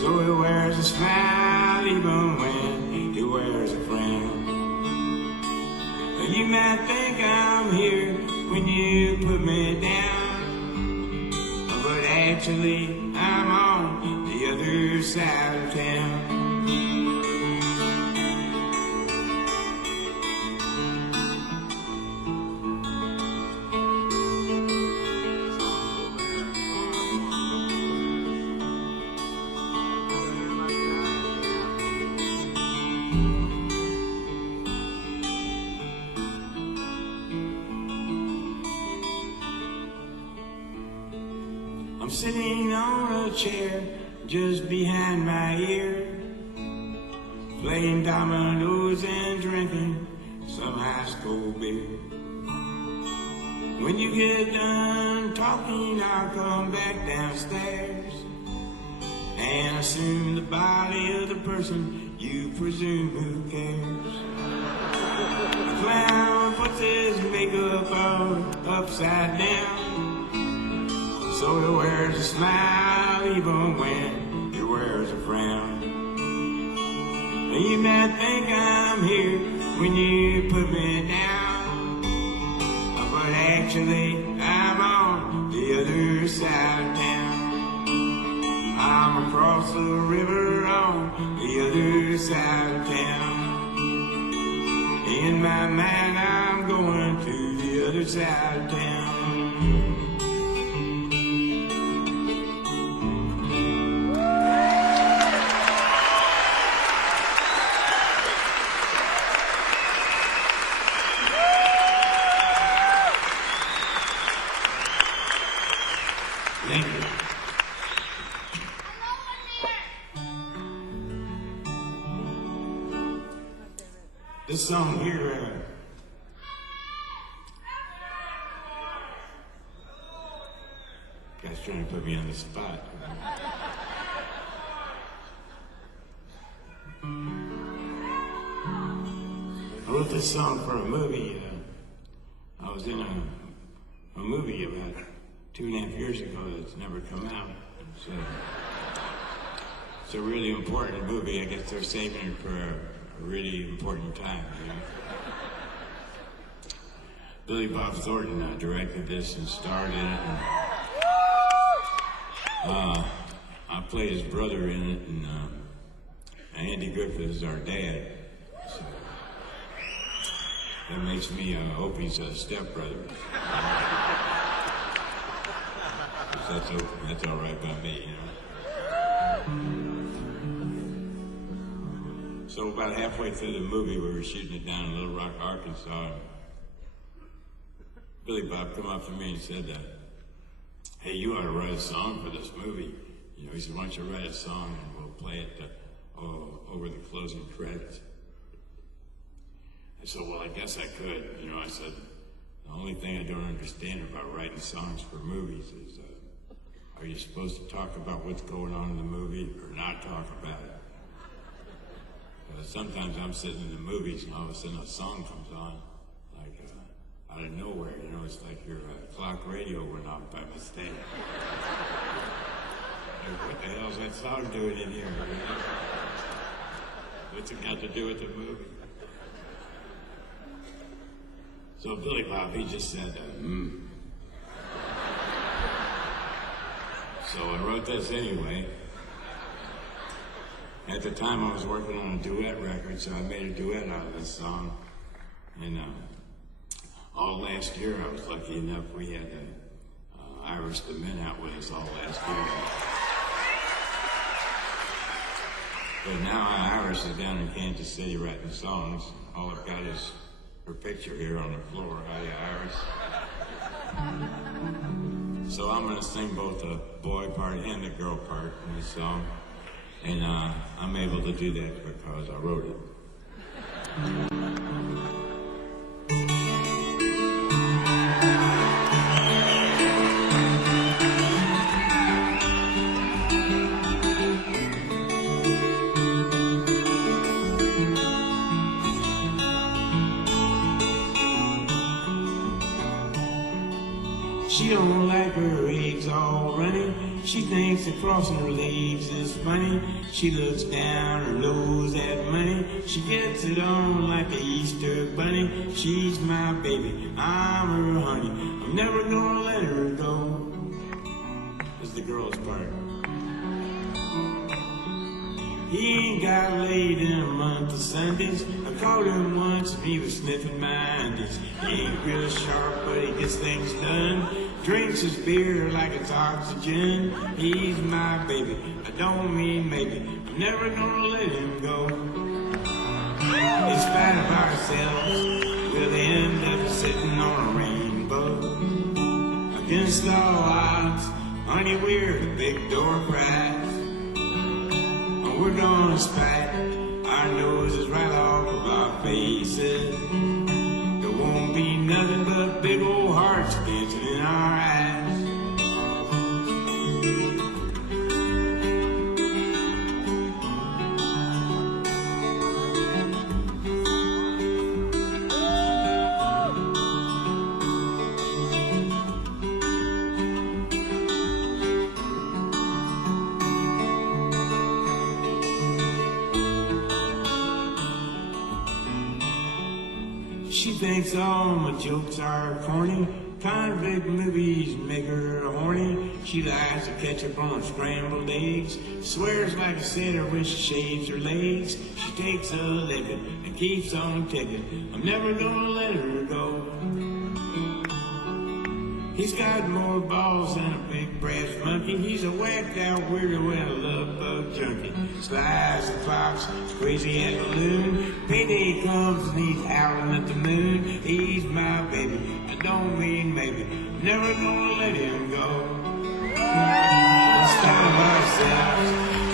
so he wears a smile even when he wears a frown. You might think I'm here when you put me down, but actually I'm on the other side of town. I'm sitting on a chair just behind my ear, playing dominoes and drinking some high school beer. When you get done talking, I'll come back downstairs and assume the body of the person you presume who cares. The clown puts his makeup on upside down, so he wears a smile even when he wears a frown. And you might think I'm here when you put me down, but actually I'm on the other side of town. I'm across the river on the other side of town. In my mind I'm going to the other side of town. This song here, guy's trying to put me on the spot. I wrote this song for a movie. I was in a movie about 2.5 years ago that's never come out. So it's a really important movie. I guess they're saving it for a really important time, you know. Billy Bob Thornton directed this and starred in it. And, I played his brother in it, and Andy Griffith is our dad. So that makes me Opie's stepbrother. That's all right by me, you know. So about halfway through the movie, we were shooting it down in Little Rock, Arkansas. Billy Bob come up to me and said, hey, you ought to write a song for this movie. You know, he said, why don't you write a song and we'll play it over the closing credits. I said, well, I guess I could. You know, I said, the only thing I don't understand about writing songs for movies is, are you supposed to talk about what's going on in the movie or not talk about it? Sometimes I'm sitting in the movies and all of a sudden a song comes on, like out of nowhere. You know, it's like your clock radio went off by mistake. Like, what the hell's that song doing in here? You know? What's it got to do with the movie? So Billy Bob, he just said, So I wrote this anyway. At the time I was working on a duet record, so I made a duet out of this song. And all last year I was lucky enough, we had Irish the Men out with us all last year. But now Iris is down in Kansas City writing songs. All I've got is her picture here on the floor. Hiya, Iris. So I'm going to sing both the boy part and the girl part in this song. And I'm able to do that because I wrote it. She don't like her eggs all runny. She thinks that crossing her legs is funny. She looks down her nose at money. She gets it on like the Easter bunny. She's my baby, I'm her honey. I'm never gonna let her go. This is the girl's part. He ain't got laid in a month of Sundays. I called him once and he was sniffing my undies. He ain't real sharp, but he gets things done. Drinks his beer like it's oxygen. He's my baby, I don't mean maybe. I'm never gonna let him go. In spite of ourselves, we'll end up sitting on a rainbow. Against all odds, honey, we're the big door prize. We're gonna spite our noses right off of our faces. There won't be nothing but big old hearts dancing in our eyes. She thinks all my jokes are corny. Convict movies make her horny. She likes to catch up on scrambled eggs. Swears like a sinner when she shaves her legs. She takes a licking and keeps on ticking. I'm never gonna let her go. He's got more balls than a big brass monkey. He's a whacked out weirdo and a love bug junkie. Sly as the fox, crazy as a loon. Payday comes and he's howling at the moon. He's my baby, I don't mean maybe. Never gonna let him go. In spite of ourselves,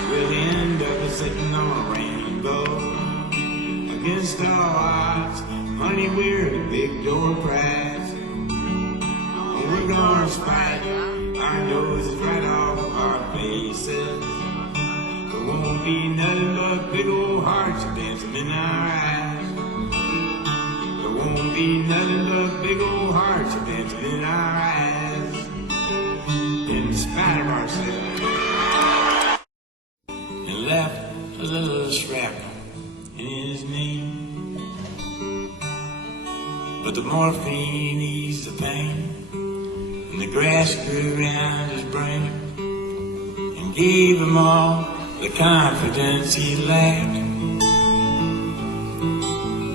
we'll end up sitting on a rainbow. Against all odds, honey, we're the big door prize. We're gonna spite our noses right off our faces. There won't be nothing but big old hearts dancing in our eyes. There won't be nothing but big old hearts dancing in our eyes. In spite of ourselves. And left a little shrapnel in his knee. But the morphine eased the pain. And the grass grew around his brain and gave him all the confidence he lacked.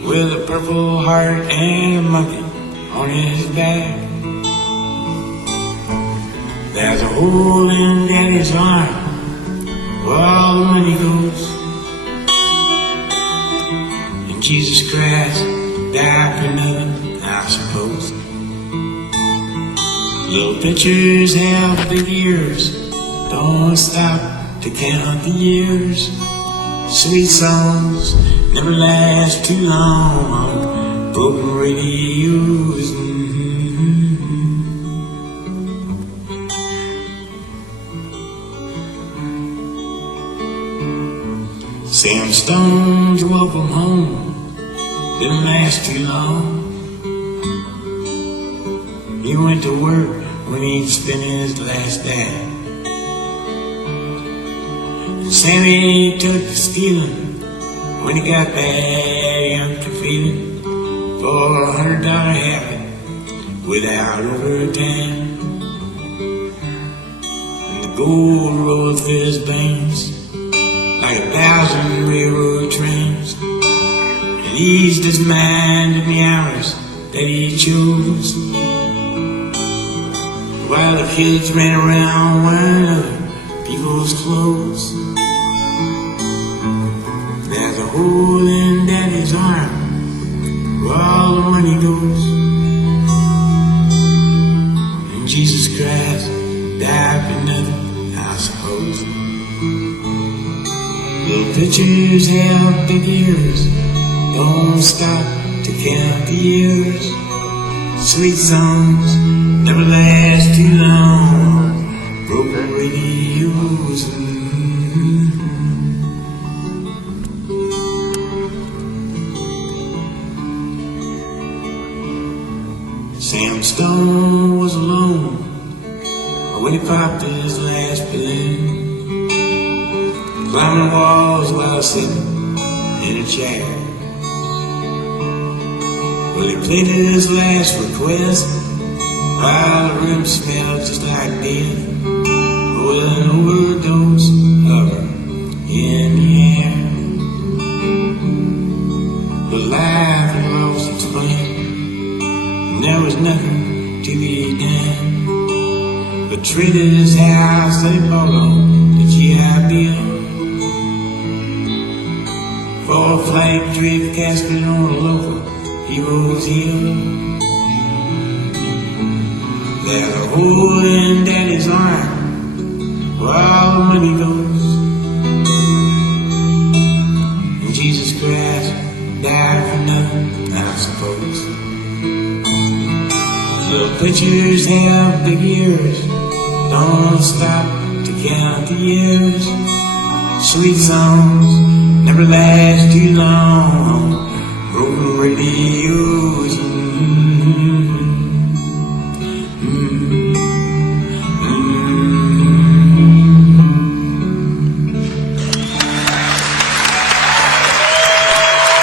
With a purple heart and a monkey on his back. There's a hole in Daddy's arm where all the money goes. And Jesus Christ died for nothing, I suppose. Little pictures have big ears. Don't stop to count the years. Sweet songs never last too long on broken radios. Sam Stone's welcome home didn't last too long. He went to work when he'd spent his last day. Sammy took to stealing when he got that young feeling for $100 habit without overtime. And the gold rolled through his veins like 1,000 railroad trains, and eased his mind in the hours that he chose, while the kids ran around wearing other people's clothes. There's a hole in Daddy's arm where all the money goes, and Jesus Christ died for nothing, I suppose. Little pictures have big ears, don't stop to count the years. Sweet songs never last too long, broken radios. Sam Stone was alone when he popped his last balloon, climbing walls while sitting in a chair. Well, he played his last request while the room smelled just like death, with an overdose of her in the air. But life had lost its plan, and there was nothing to be done but traded his house that he bought on the GI Bill for a flight draped casket on a local hero's hill. There's a hole in Daddy's arm where all the money goes, and Jesus Christ died for nothing, I suppose. Little pictures have big ears, don't stop to count the years. Sweet songs never last too long, broken radios.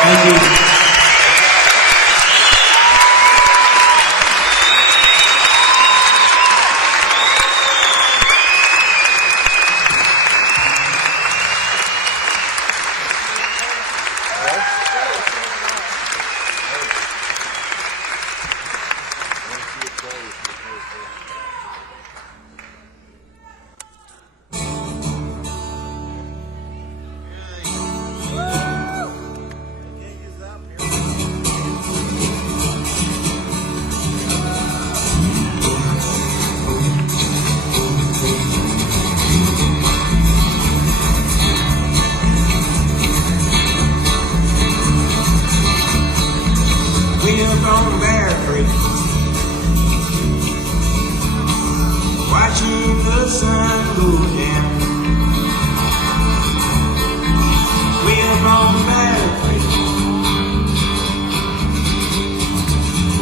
Thank you. Watching the sun go down, way up on Bear Creek.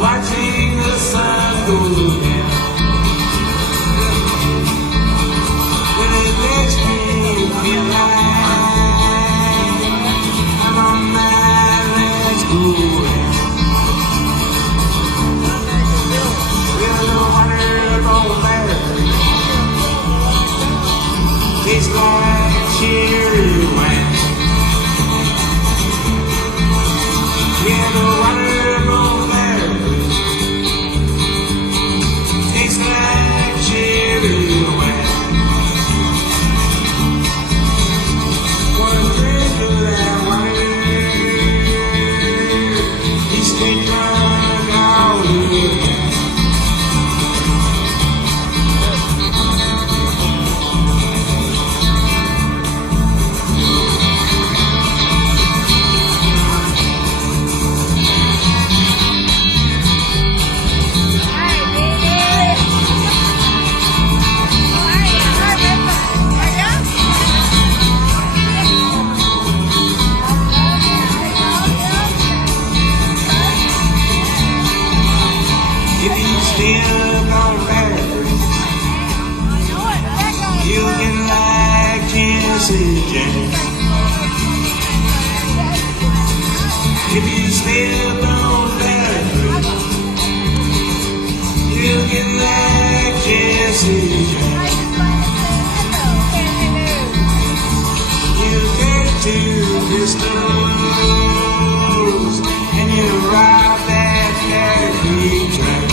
Watching the sun go down, when it makes me feel like I'm on my legs go down. We're the water up on Bear Creek. Tastes like cherry wine. Yeah, the water on Bear Creek tastes like cherry wine. One drink of that water, you stay drunk all the time. Still on Bear Creek, you can like Tennessee James. If you still on Bear Creek, you can like Tennessee James. You can the stores, and you ride that carefree train.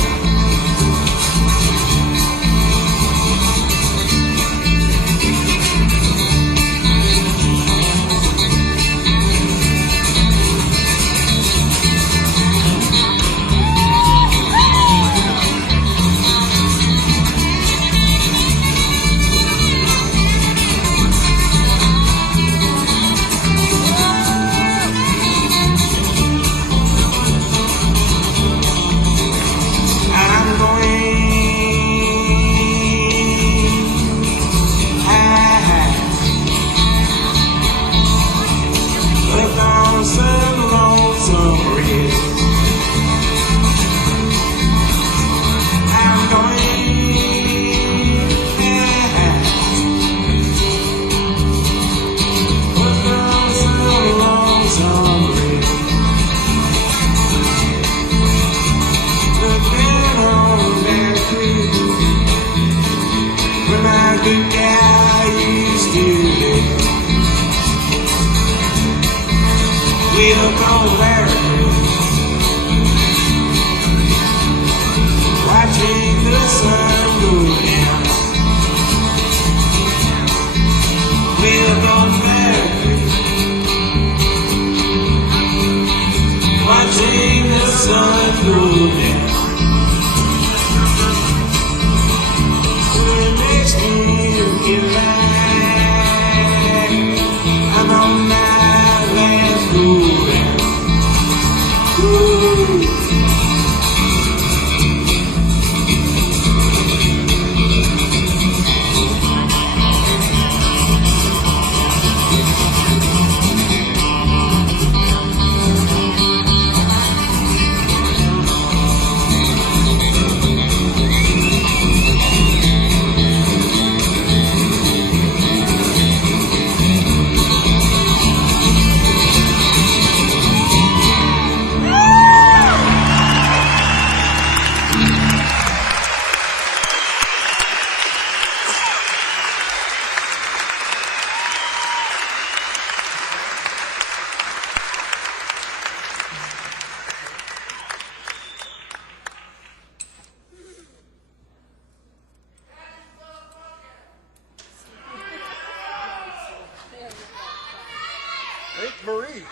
Marie.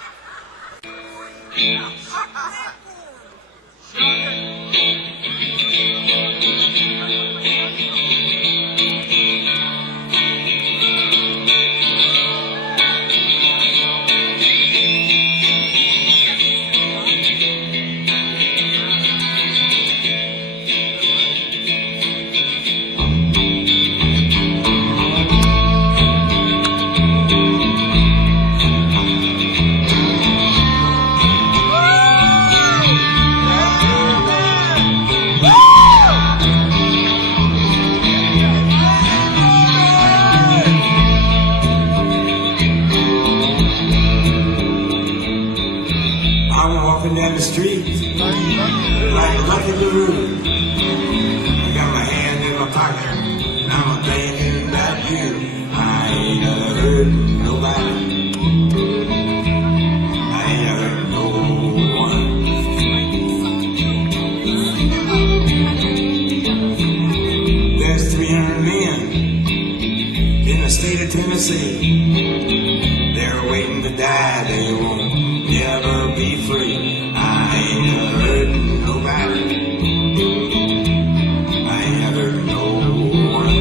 Down the street, like a lucky balloon. I got my hand in my pocket, and I'm thinking about you. I ain't never hurt nobody. I ain't never hurt no one. There's 300 men in the state of Tennessee. They're waiting to die. They won't never be free. I ain't never hurt nobody. I ain't never hurt no one.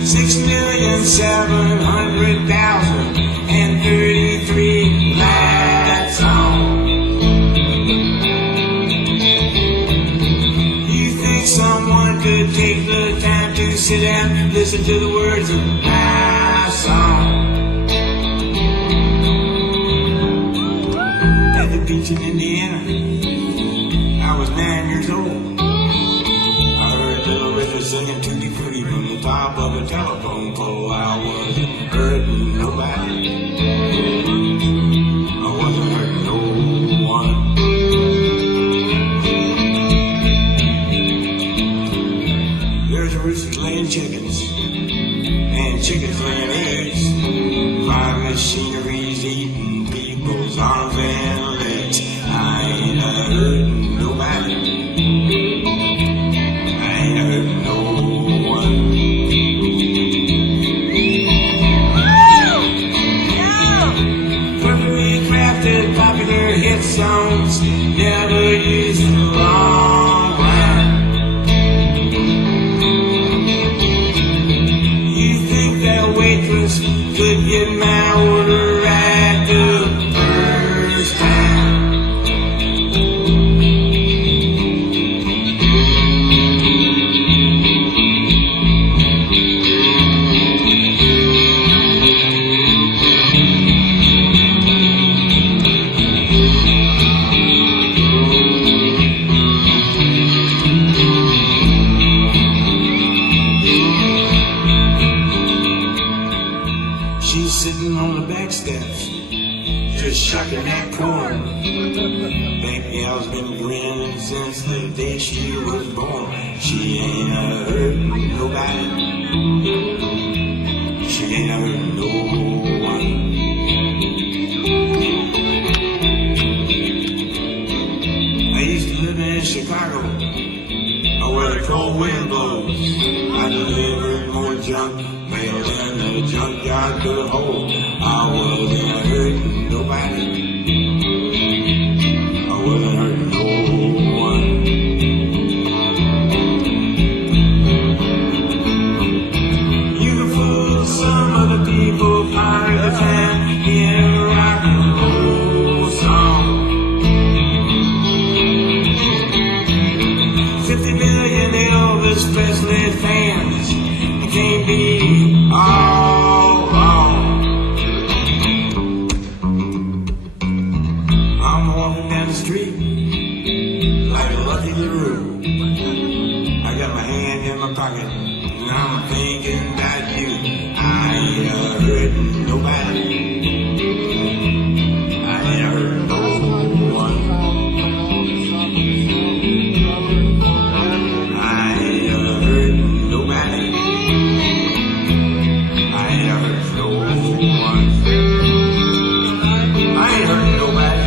6,700,033 lights on. You think someone could take the time to sit down and listen to the words of my song? Beach in Indiana, I was 9 years old. I heard Little Richard singing Tutti Frutti from the top of a telephone pole. I wasn't hurting nobody. I wasn't hurting no one. There's a rooster laying chickens, and chickens laying eggs. Fire machinery's eating people's arms and legs. I ain't hurting nobody. I ain't hurting no one. Perfectly crafted, popular hit songs never used the wrong rhyme. You think that waitress could get my order right the first time? She's sitting on the back steps, just shucking that corn. Bank gal's been grinning since the day she was born. She ain't hurting nobody. She ain't hurting no one. I used to live in Chicago, where the cold wind blows. I delivered more junk mail than the junkyard could hold. I wasn't hurting nobody. I wasn't hurting no one. You can fool some of the people part of the time in a rock and roll song. 50 million Elvis Presley fans. It can't be all wrong. I'm walking down the street like a lucky guru. I got my hand in my pocket and I'm thinking about you. I ain't hurting nobody. I ain't hurting no one. I ain't hurting nobody. I ain't hurting no one. I ain't hurting nobody.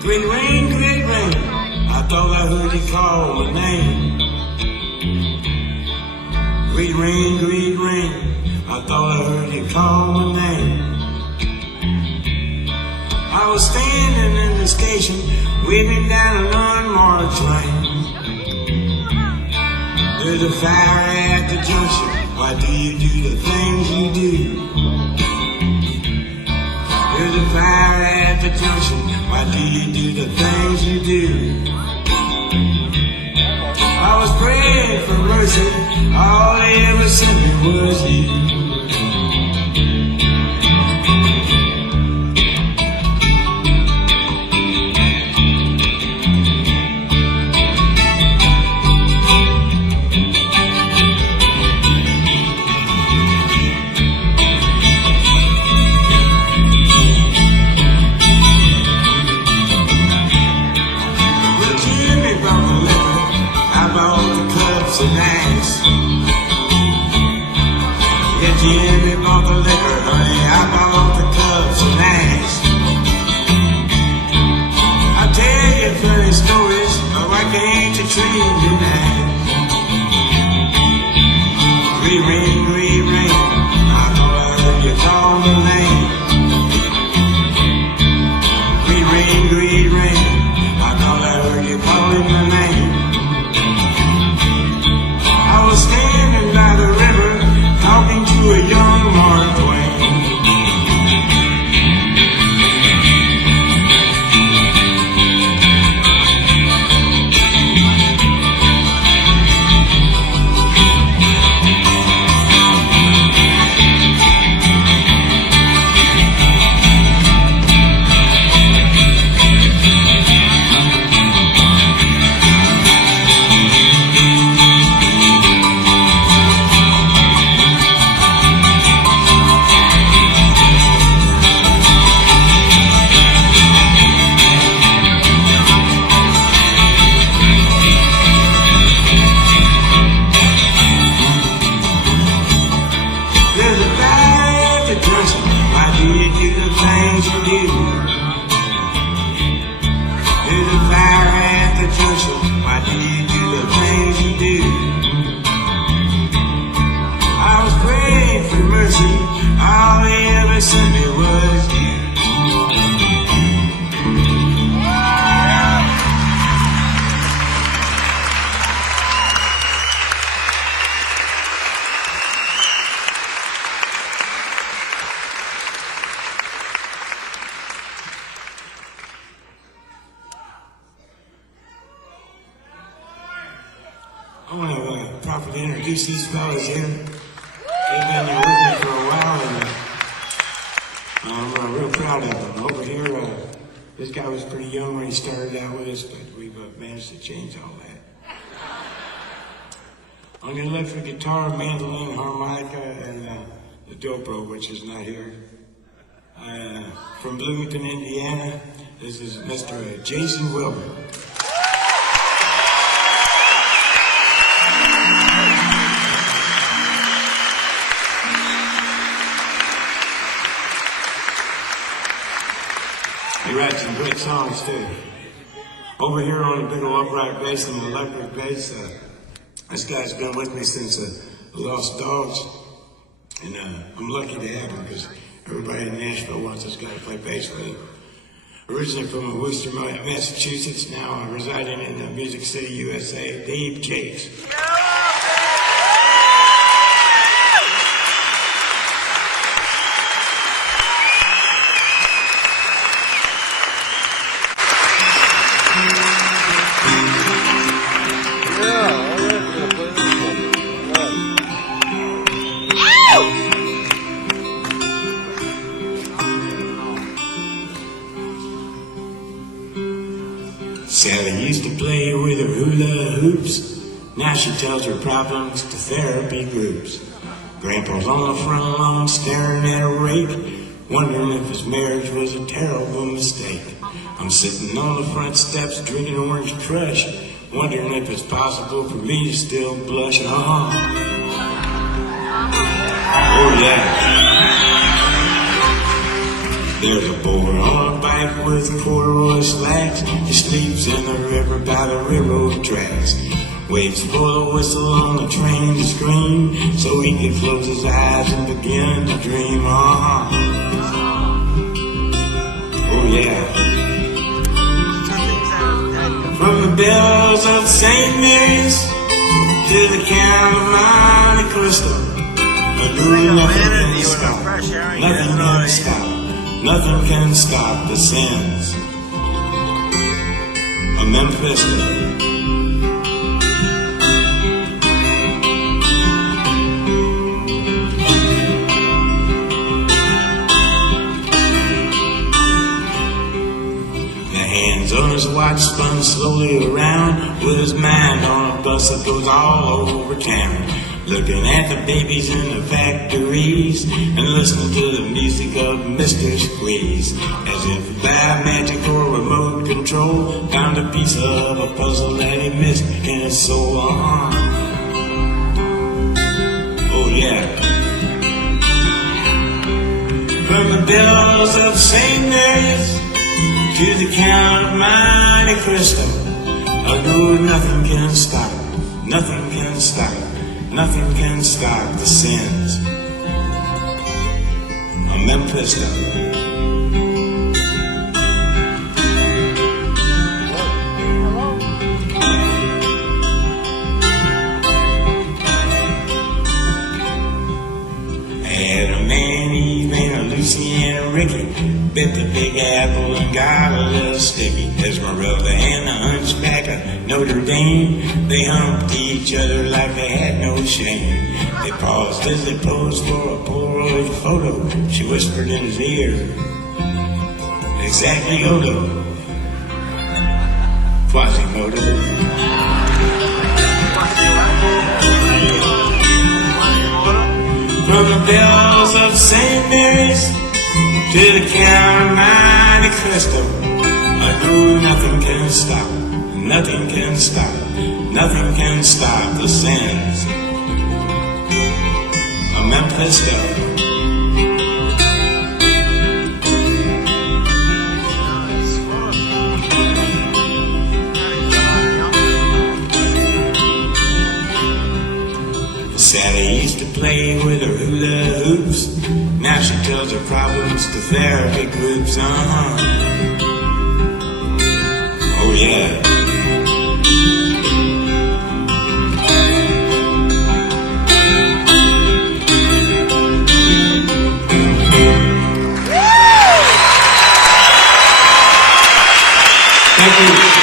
Great rain, great rain. I thought I heard you call my name. Great rain, great rain. I thought I heard you call my name. I was standing in the station, waiting down an unmarked train. There's a fire at the junction. Why do you do the things you do? There's a fire at the junction. Why do you do the things you do? I was praying for mercy. All they ever sent me was you. Jimmy bought the liquor, honey, I bought the cups and ass. I tell you funny stories, but why can't you treat me nice? Re-ring, re-ring, I thought I heard you call my name. Re-ring, re-ring, I thought I heard you calling my name. I was standing by the river, talking to a young Mark Twain. I want to properly introduce these fellas here. They've been with me for a while, and I'm real proud of them. Over here, this guy was pretty young when he started out with us, but we've managed to change all that. On the electric guitar, mandolin, harmonica, and the dobro, which is not here. From Bloomington, Indiana, this is Mr. Jason Wilbur. He writes some great songs too. Over here on the big old upright bass and the electric bass, this guy's been with me since the Lost Dogs, and I'm lucky to have him because everybody in Nashville wants this guy to play bass with him. Originally from Worcester, Massachusetts, now residing in Music City, USA, Dave Jakes. Sally used to play with her hula hoops. Now she tells her problems to therapy groups. Grandpa's on the front lawn staring at a rake, wondering if his marriage was a terrible mistake. I'm sitting on the front steps drinking orange crush, wondering if it's possible for me to still blush. Oh yeah. There's a boy on a bike with corduroy slacks. He sleeps in the river by the railroad tracks. Waits for the whistle on the train to scream, so he can close his eyes and begin to dream. Oh yeah. From the bells of St. Mary's to the count of Monte Cristo. But nothing can stop. Nothing can stop. Nothing can stop the sins of Memphisto. On his watch spun slowly around with his mind on a bus that goes all over town, looking at the babies in the factories and listening to the music of Mr. Squeeze, as if by magic or remote control found a piece of a puzzle that he missed in his soul. Oh yeah. From the bells of St. Mary's to the count of Monte Cristo, I know nothing can stop, nothing can stop, nothing can stop the sins of Memphisto. Ricky bit the Big Apple and got a little sticky. Esmeralda and the Hunchback of Notre Dame, they humped each other like they had no shame. They paused as they posed for a Polaroid photo. She whispered in his ear, exactly Odo, Quasimodo. From the bells of St. Mary's to the count of Monte Cristo, I know nothing can stop, nothing can stop, nothing can stop the sins of Memphisto. Sally used to play with her hula hoops. Now she tells her problems to therapy groups. Oh yeah. Thank you.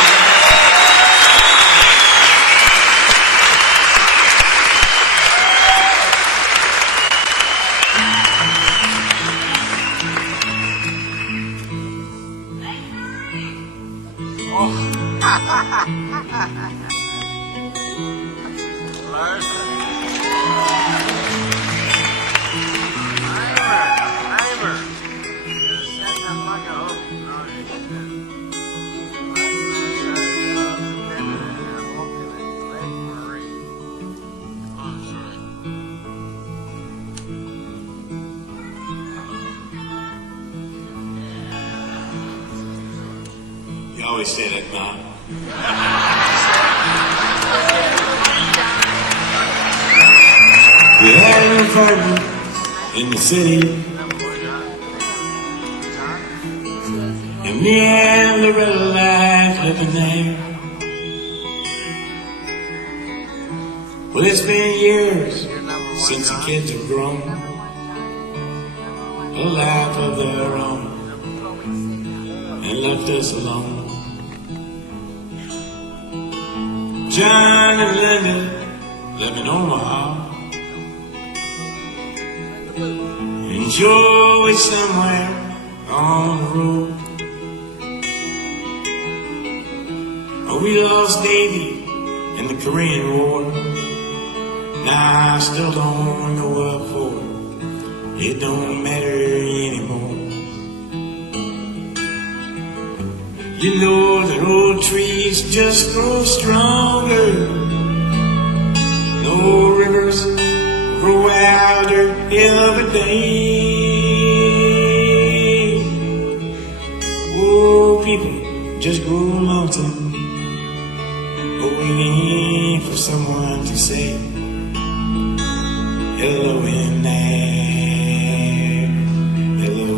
You always say that, Mom. We had an apartment in the city, and me and Loretta life living there. Well, it's been years since the kids have grown a life of their own and left us alone. John and Linda live in Omaha, and Joe is somewhere on the road. Oh, we lost Davy in the Korean War. Now I still don't know what for. It don't matter anymore. You know that old trees just grow stronger. No rivers grow wilder every day. Oh, people just grow lonesome, waiting for someone to say hello in there, hello.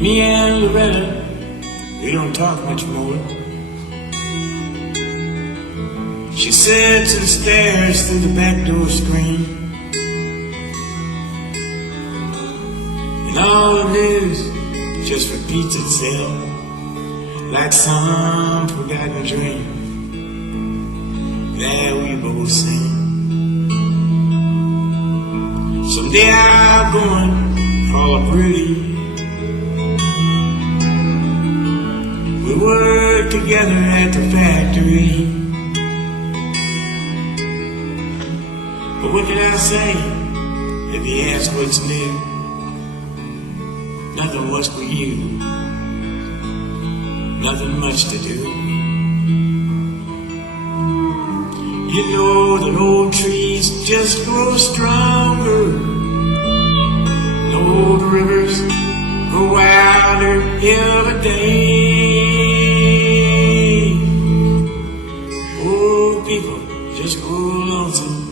Me and Loretta, we don't talk much more. She sits and stares through the back door screen, and all the news just repeats itself like some forgotten dream that we both seen. Someday I'll go and call her pretty. We work together at the factory. But what did I say if you ask what's new? Nothing much for you, nothing much to do. You know that old trees just grow stronger, and old rivers grow wilder every day. Old people just grow lonesome,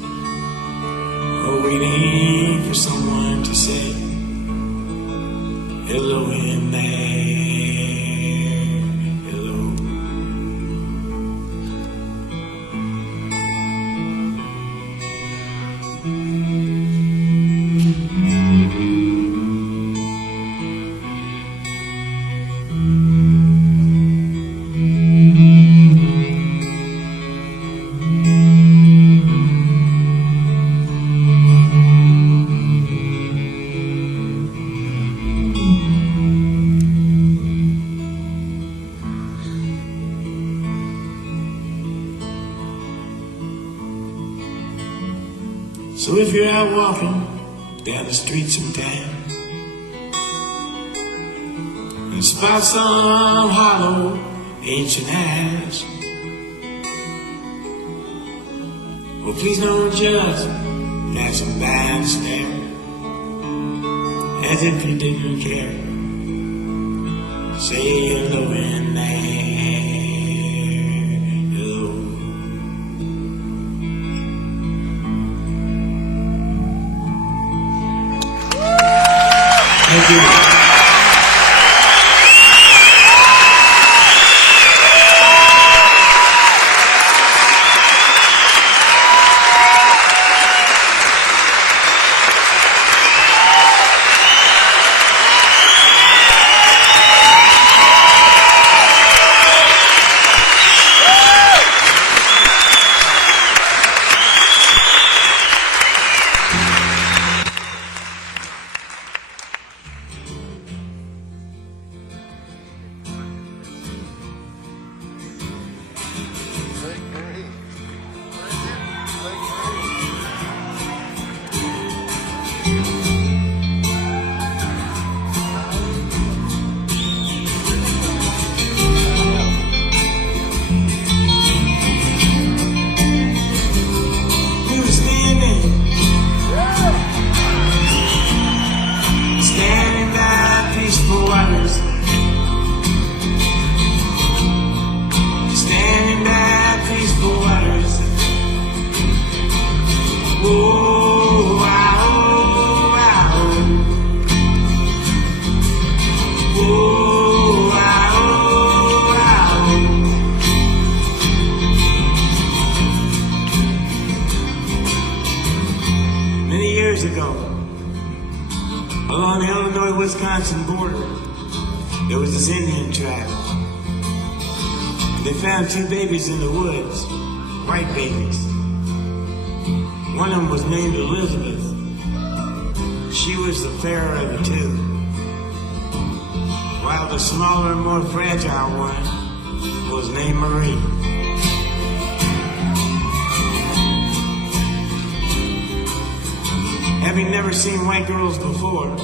waiting for someone to say hello in there, hello. So if you're out walking down the street sometime and spot some hollow ancient house, well, please don't just pass them by and stare as if you didn't care. Say hello in there. Thank you. Along the Illinois-Wisconsin border, there was this Indian tribe. They found two babies in the woods, white babies. One of them was named Elizabeth. She was the fairer of the two, while the smaller and more fragile one was named Marie. Having never seen white girls before,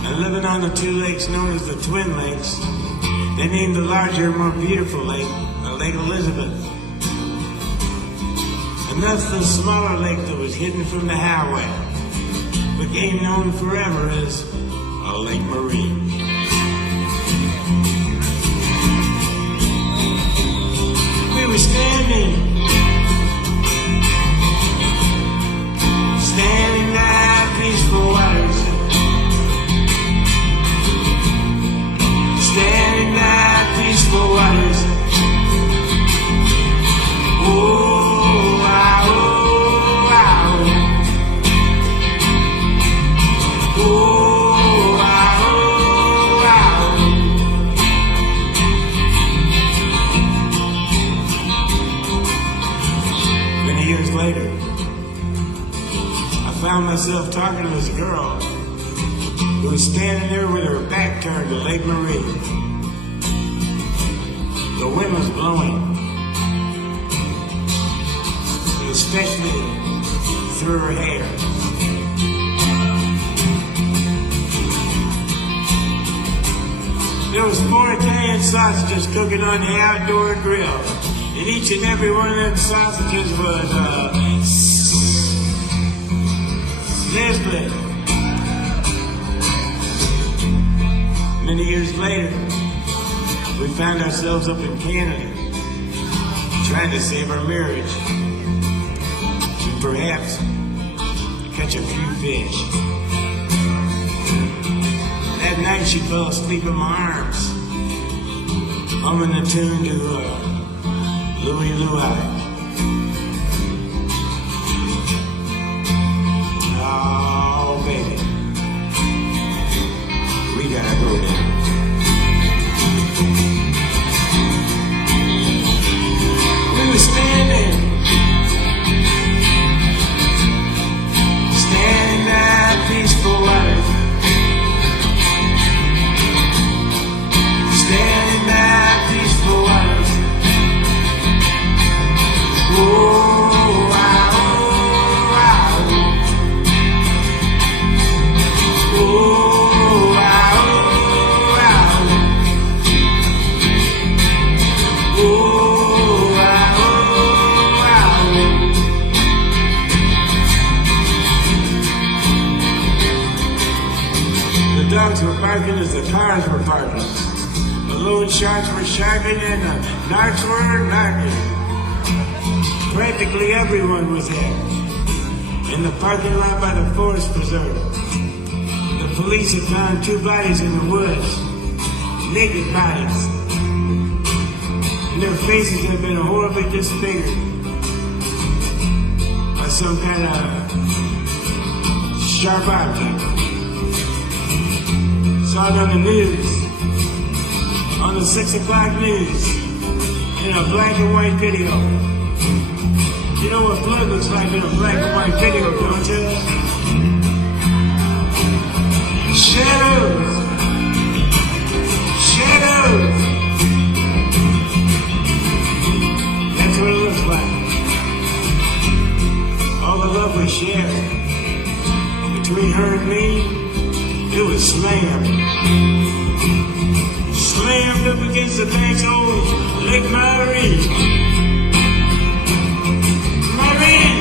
and living on the two lakes known as the Twin Lakes, they named the larger, more beautiful lake, Lake Elizabeth. And thus the smaller lake that was hidden from the highway became known forever as Lake Marie. We were standing by peaceful waters, myself talking to this girl who was standing there with her back turned to Lake Marie. The wind was blowing, especially through her hair. There was 4 Italian sausages cooking on the outdoor grill, and each and every one of them sausages was sizzling. Many years later, we found ourselves up in Canada, trying to save our marriage, and perhaps catch a few fish. That night she fell asleep in my arms, humming the tune to Louie Louie. Oh, baby, we gotta go there. We were standing by peaceful waters. Standing by peaceful waters. Oh, wow, wow. Oh, wow, wow. Oh, wow, wow. The dogs were barking as the cars were barking. The loon sharks were sharking and the narcs were narking. Practically everyone was there. In the parking lot by the forest preserve, the police had found 2 bodies in the woods, naked bodies. And their faces had been horribly disfigured by some kind of sharp object. Saw it on the news. On the 6 o'clock news, in a black and white video. You know what blood looks like in a black and white video, don't you? Shadows! Shadows! That's what it looks like. All the love we shared between her and me, it was slammed. Slammed up against the bank's old Lake Marie. Marie!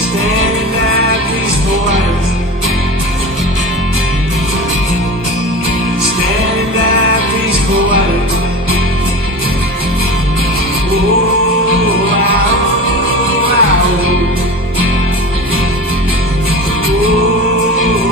Standing by peaceful waters. Standing by peaceful waters. Oh, wow, wow. Oh,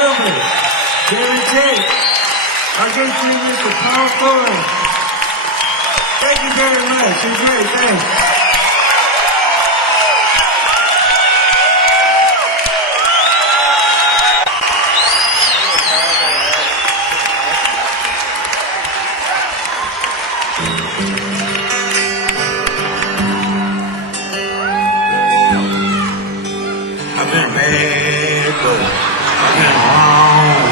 Montgomery, Jerry Jake, our good friend Mr. Paul Thorn. Thank you very much. You're great. Thanks. I've been a bad boy. I've been wrong.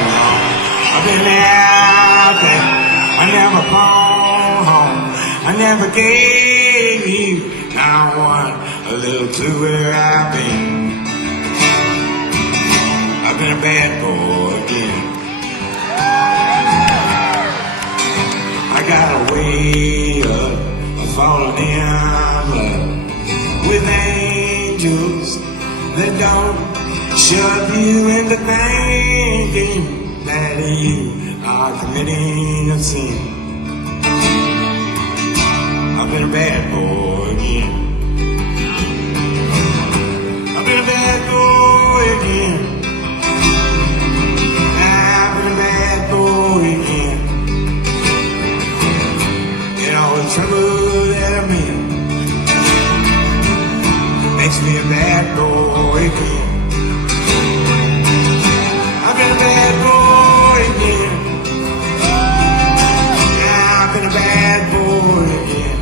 I've been out there. I never phoned home. I never gave you not one a little clue where I've been. I've been a bad boy again. I got a way of falling in love with angels that don't shove you into thinking that you are committing a sin. I've been a bad boy again. I've been a bad boy again. I've been a bad boy again. And all the trouble that I'm in makes me a bad boy again. I've been a bad boy again. I've been a bad boy again.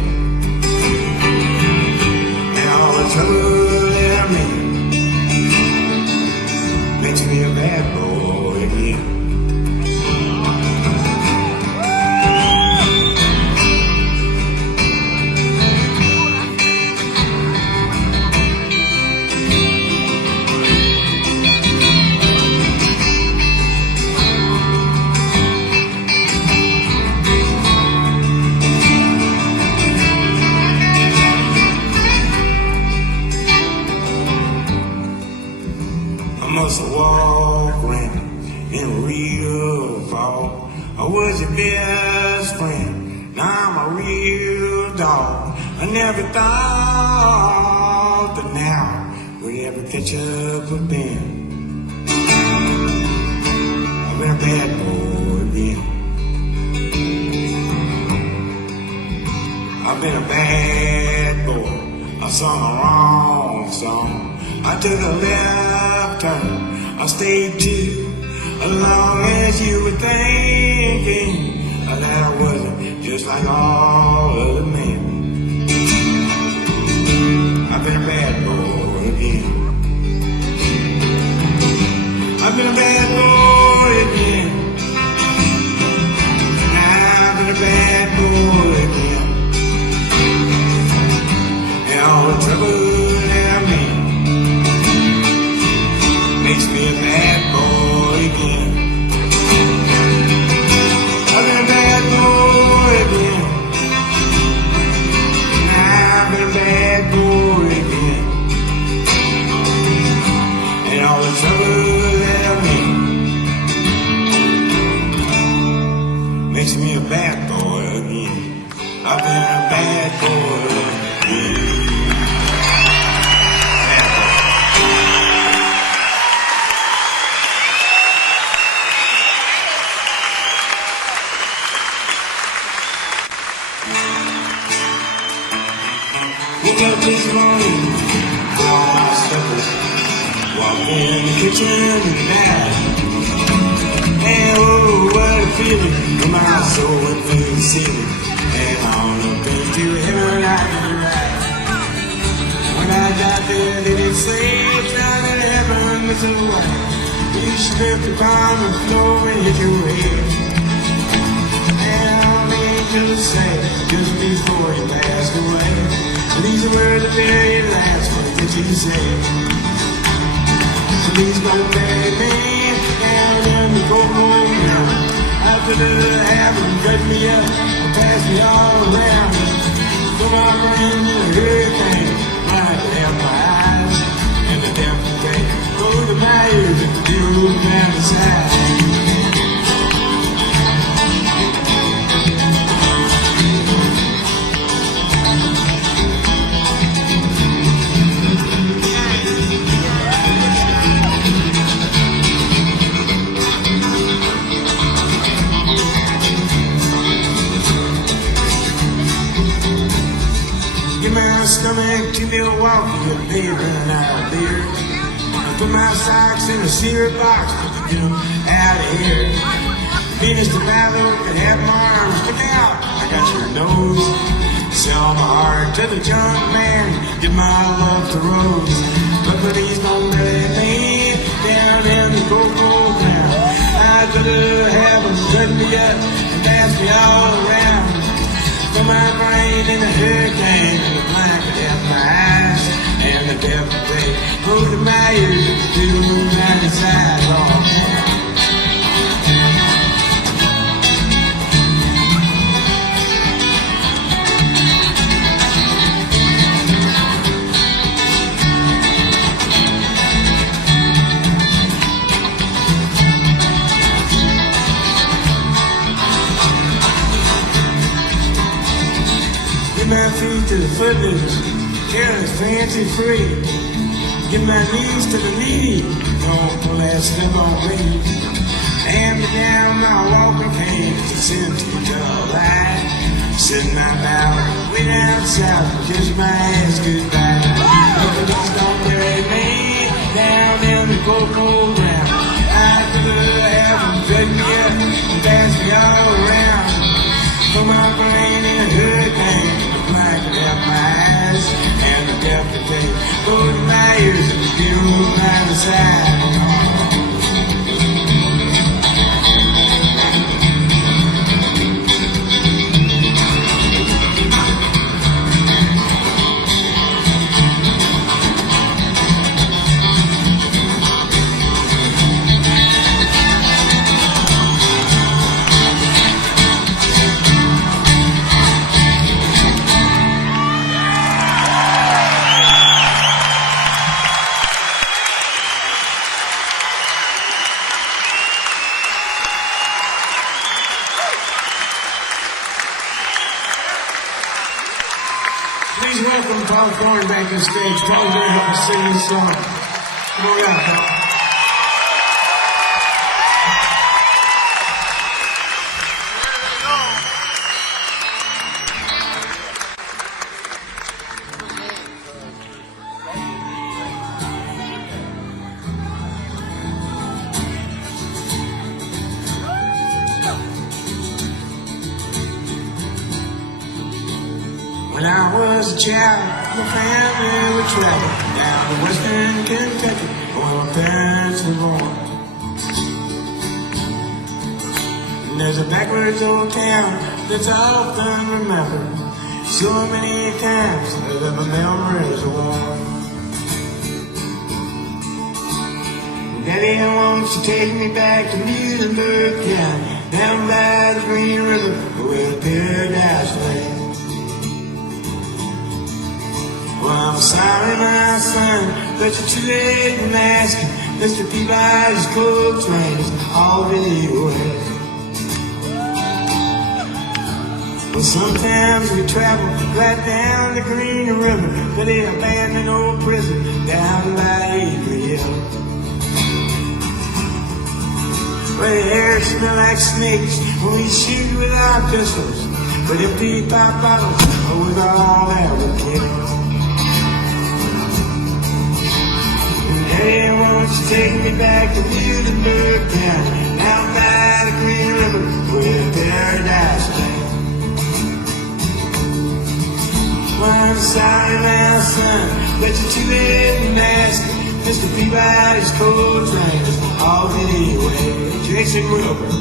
And all the trouble that I'm in makes me a bad boy again. I must have walked around in a real fog. I was your best friend, now I'm a real dog. I never thought that now we'd ever catch up again. I've been a bad boy again. I've been a bad boy. I sung a wrong song. I took a left turn. I stayed too long as you were thinking that I wasn't just like all other men. I've been a bad boy again. I've been a bad boy again. I've been a bad boy again. And all the trouble that I'm in makes me a bad boy again. I've been a bad boy again. I've been a bad boy again. And all the trouble that I'm in makes me a bad boy again. I've been a bad boy again. Woke up this morning, all my slippers, walked in the kitchen now. And oh, what a feeling, in my soul it feels the ceiling. And on up into heaven I can ride. When I got there, they did say it's not in heaven, it's a white. You slipped upon the floor and hit your head. And all the angels sang just before you passed away. These were the very last words that you said. Please don't bury me out in the cold ground. After the heaven cut me up and pass me all around. So my brain in a hurricane, might have my eyes and the devil came. Go to my ears and the old down the side. to Milwaukee with a beer and out of beer. I put my socks in a cereal box to get them out of here. Venus de Milo could have my arms stick out. I got your nose. Sell my heart to the junk man. Give my love to Rose. But he's gonna bury me down in the cold ground. I could have him cut me up and pass me all around. Put my brain in a hurricane and the blanket at my eyes. And the devil they go to my ears and do right inside. Give my feet to the footloose, careless, fancy free. Give my knees to the needy, don't pull that stuff on me. Hand me down my walking cane to send to the light. Sit my mouth way down south, kiss my ass goodbye. Please don't bury me down in the cold, cold ground. I could have them pick me up and pass me all around. Put my brain in a hurricane. Out my eyes and the devil take hold my ears and feel right inside. Please welcome Thorn back on stage. Paul's going to help us sing this song. Come on out, Paul. When I was a child, my family would travel down to western Kentucky where my parents were born. And there's a backwards old town that's often remembered so many times that my memories are worn. Daddy wants to take me back to Muhlenberg County, down by the Green River where paradise lay. Well, I'm sorry, my son, but you're too late in asking. Mr. Peabody's coal train is already away. Well, sometimes we travel right down the Green River to the abandoned old prison down by Adriel. Where the air smells like snakes when we shoot with our pistols, with empty pop bottles, with all that we kill. Daddy wants to take me back to Muhlenberg County, down by the Green River where paradise lay. Well, I'm sorry, my son, but you're too late in asking. Mr. Peabody's coal train is already away. Jason Wilbur.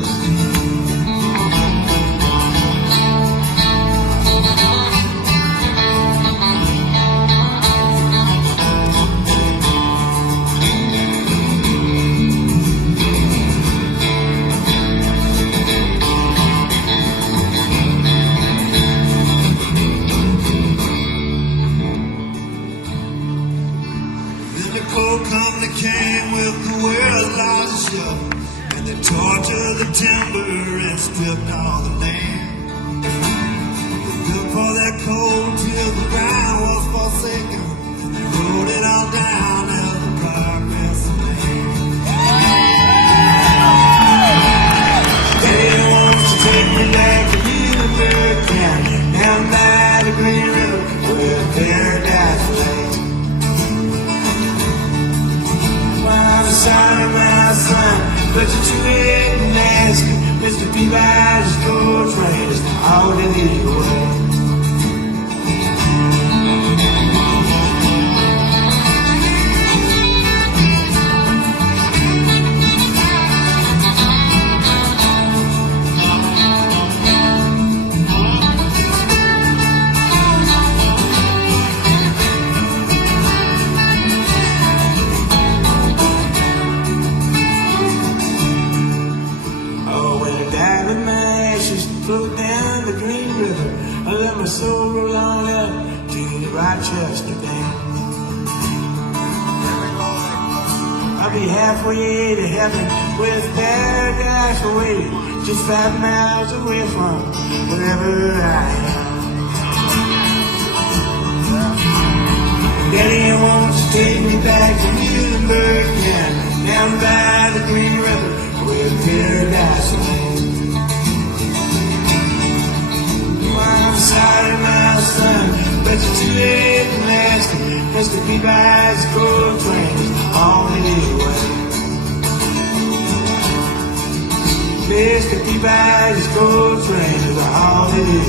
Come that came with the world's largest shovel, and they tortured the timber and stripped all the land. They built for that coal till the ground was forsaken, and they rode it all down as the progress of man. Daddy wants to take me back to Muhlenberg County, down by the Green River where paradise lay. son, but you're too late and nasty. Mr. Peabody's cold train is all that lead away. Float down the Green River, I let my soul roll on up to the Rochester Dam. I'll be halfway to heaven with paradise awaiting, just 5 miles away from wherever I am. Daddy wants to take me back to Muhlenberg down by the Green River where paradise awaits. I'm sorry, my son, but you're too late and nasty. Mr. Peabody's cold train is all it is. Mr. Peabody's cold train is all it is.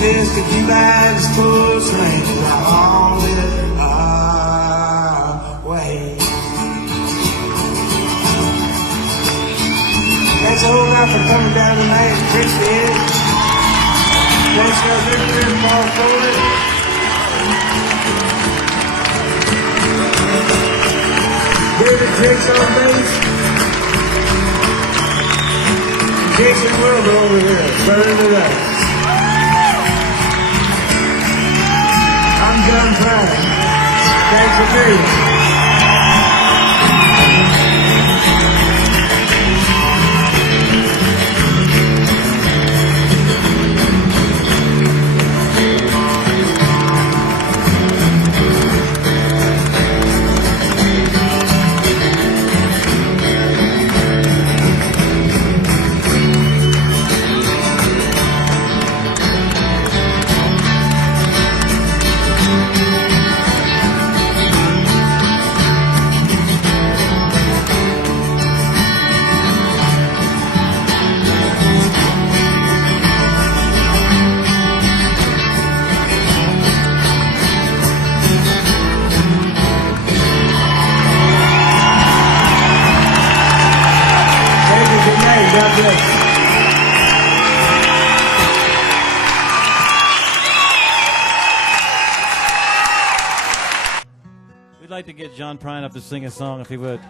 Mr. Peabody's cold train is all it is. That's a whole lot for coming down tonight and fix the head. Thanks for everything, Paul Foley. David Jakes on bass. Jason Wilbur over here, burning it up. I'm John Prine. Thanks for being here. God bless. We'd like to get John Prine up to sing a song, if he would.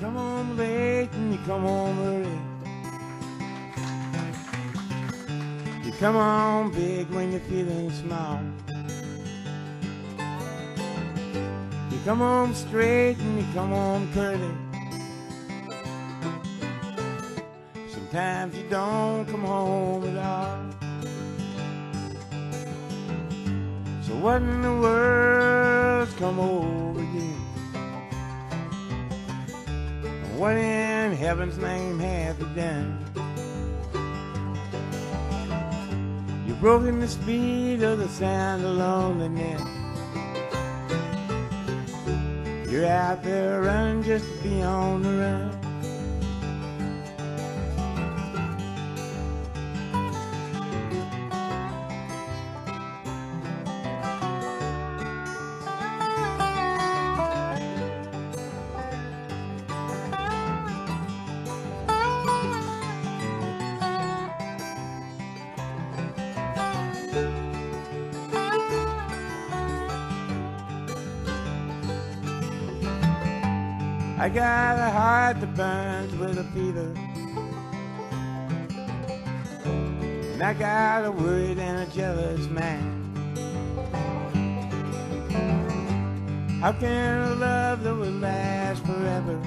Come on late and you come on early. You come on big when you're feeling small. You come home straight and you come home curly. Sometimes you don't come home at all. So what in the world's come over you? What in heaven's name have you done? You've broken the speed of the sound of loneliness. You're out there running just to be on the run. I got a heart that burns with a fever, and I got a worried and a jealous man. How can a love that will last forever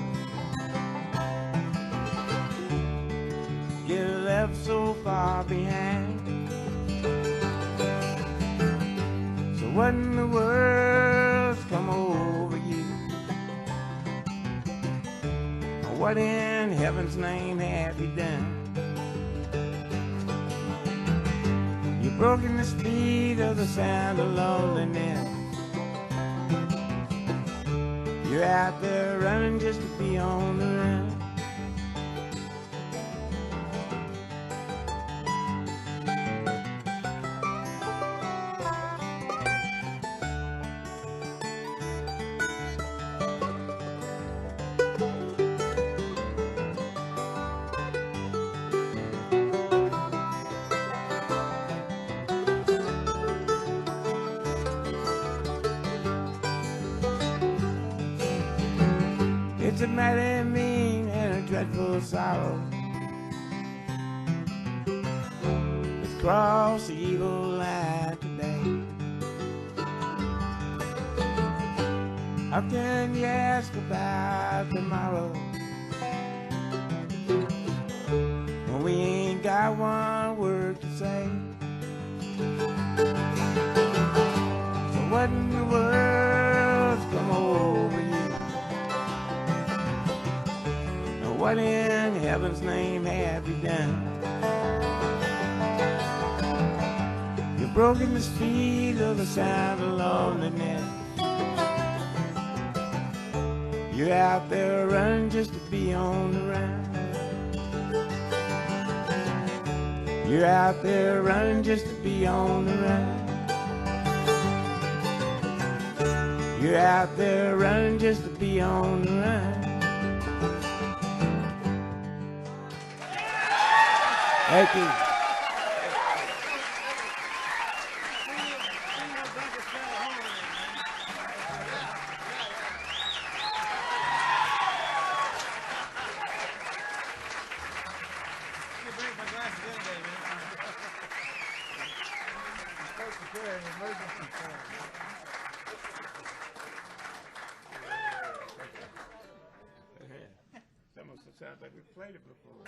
get left so far behind? So what in the world's come over you? What in heaven's name have you done? You've broken the speed of the sound of loneliness. You're out there running just to be on the run. It's a mighty mean and a dreadful sorrow. It's crossed the evil line today. How can you ask about tomorrow when we ain't got one word to say? So what in the world's come over you? What in heaven's name have you done? You've broken the speed of the sound of loneliness. You're out there running just to be on the run. You're out there running just to be on the run. You're out there running just to be on the run. Thank you. That must have sounded like we played it before.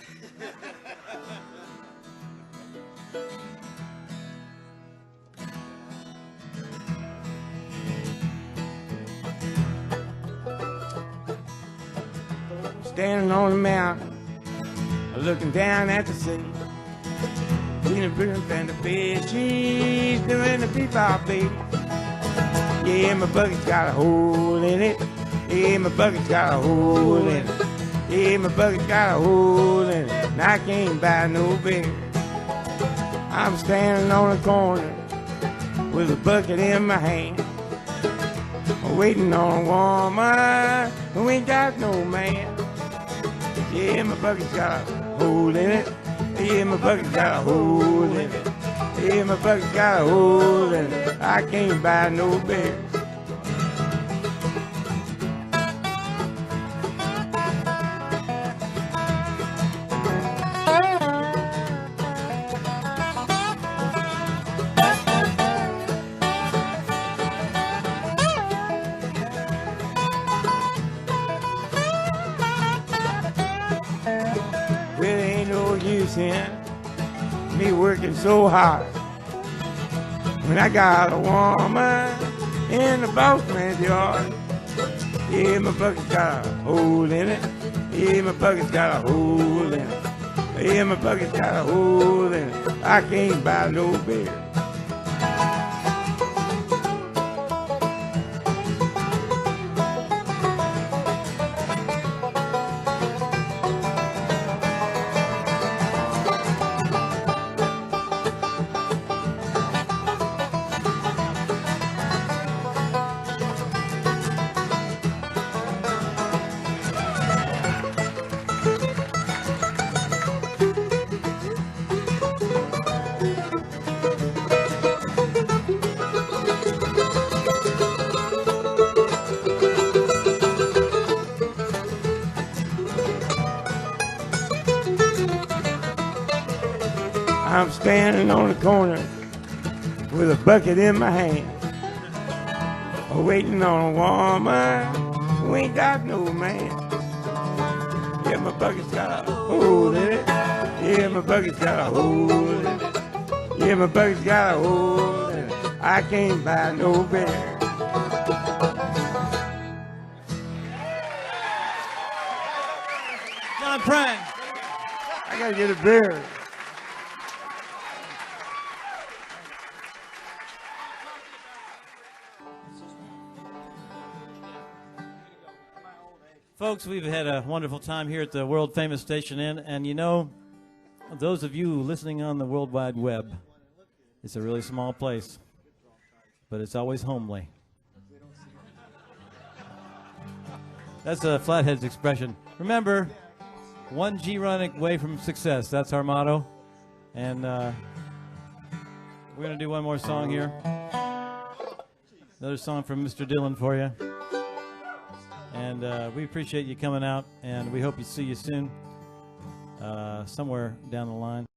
Standing on the mountain, looking down at the sea. Seen a brim and the fish, she's doing the bebop, baby. Yeah, my bucket's got a hole in it. Yeah, my bucket's got a hole in it. Yeah, my bucket's got a hole in it. And I can't buy no beer. I'm standing on the corner with a bucket in my hand, waiting on a woman who ain't got no man. Yeah, my bucket's got a hole in it. Yeah, my bucket's got a hole in it. Yeah, my bucket's got a hole in it. I can't buy no beer. Me working so hard when I got a woman in the bossman's yard. Yeah, my bucket's got a hole in it. Yeah, my bucket's got a hole in it. Yeah, my bucket's got a hole in it. I can't buy no beer. I'm standing on the corner with a bucket in my hand, waiting on a woman who ain't got no man. Yeah, my bucket's got a hole in it. Yeah, my bucket's got a hole in it. Yeah, my bucket's got a hole in it. I can't buy no beer. John Prine. I gotta get a beer. Folks, we've had a wonderful time here at the world famous Station Inn, and you know, those of you listening on the World Wide Web, it's a really small place, but it's always homely. That's a Flathead's expression. Remember, one G run away from success. That's our motto. And we're going to do one more song here. Another song from Mr. Dillon for you. And we appreciate you coming out, and we hope to see you soon, somewhere down the line.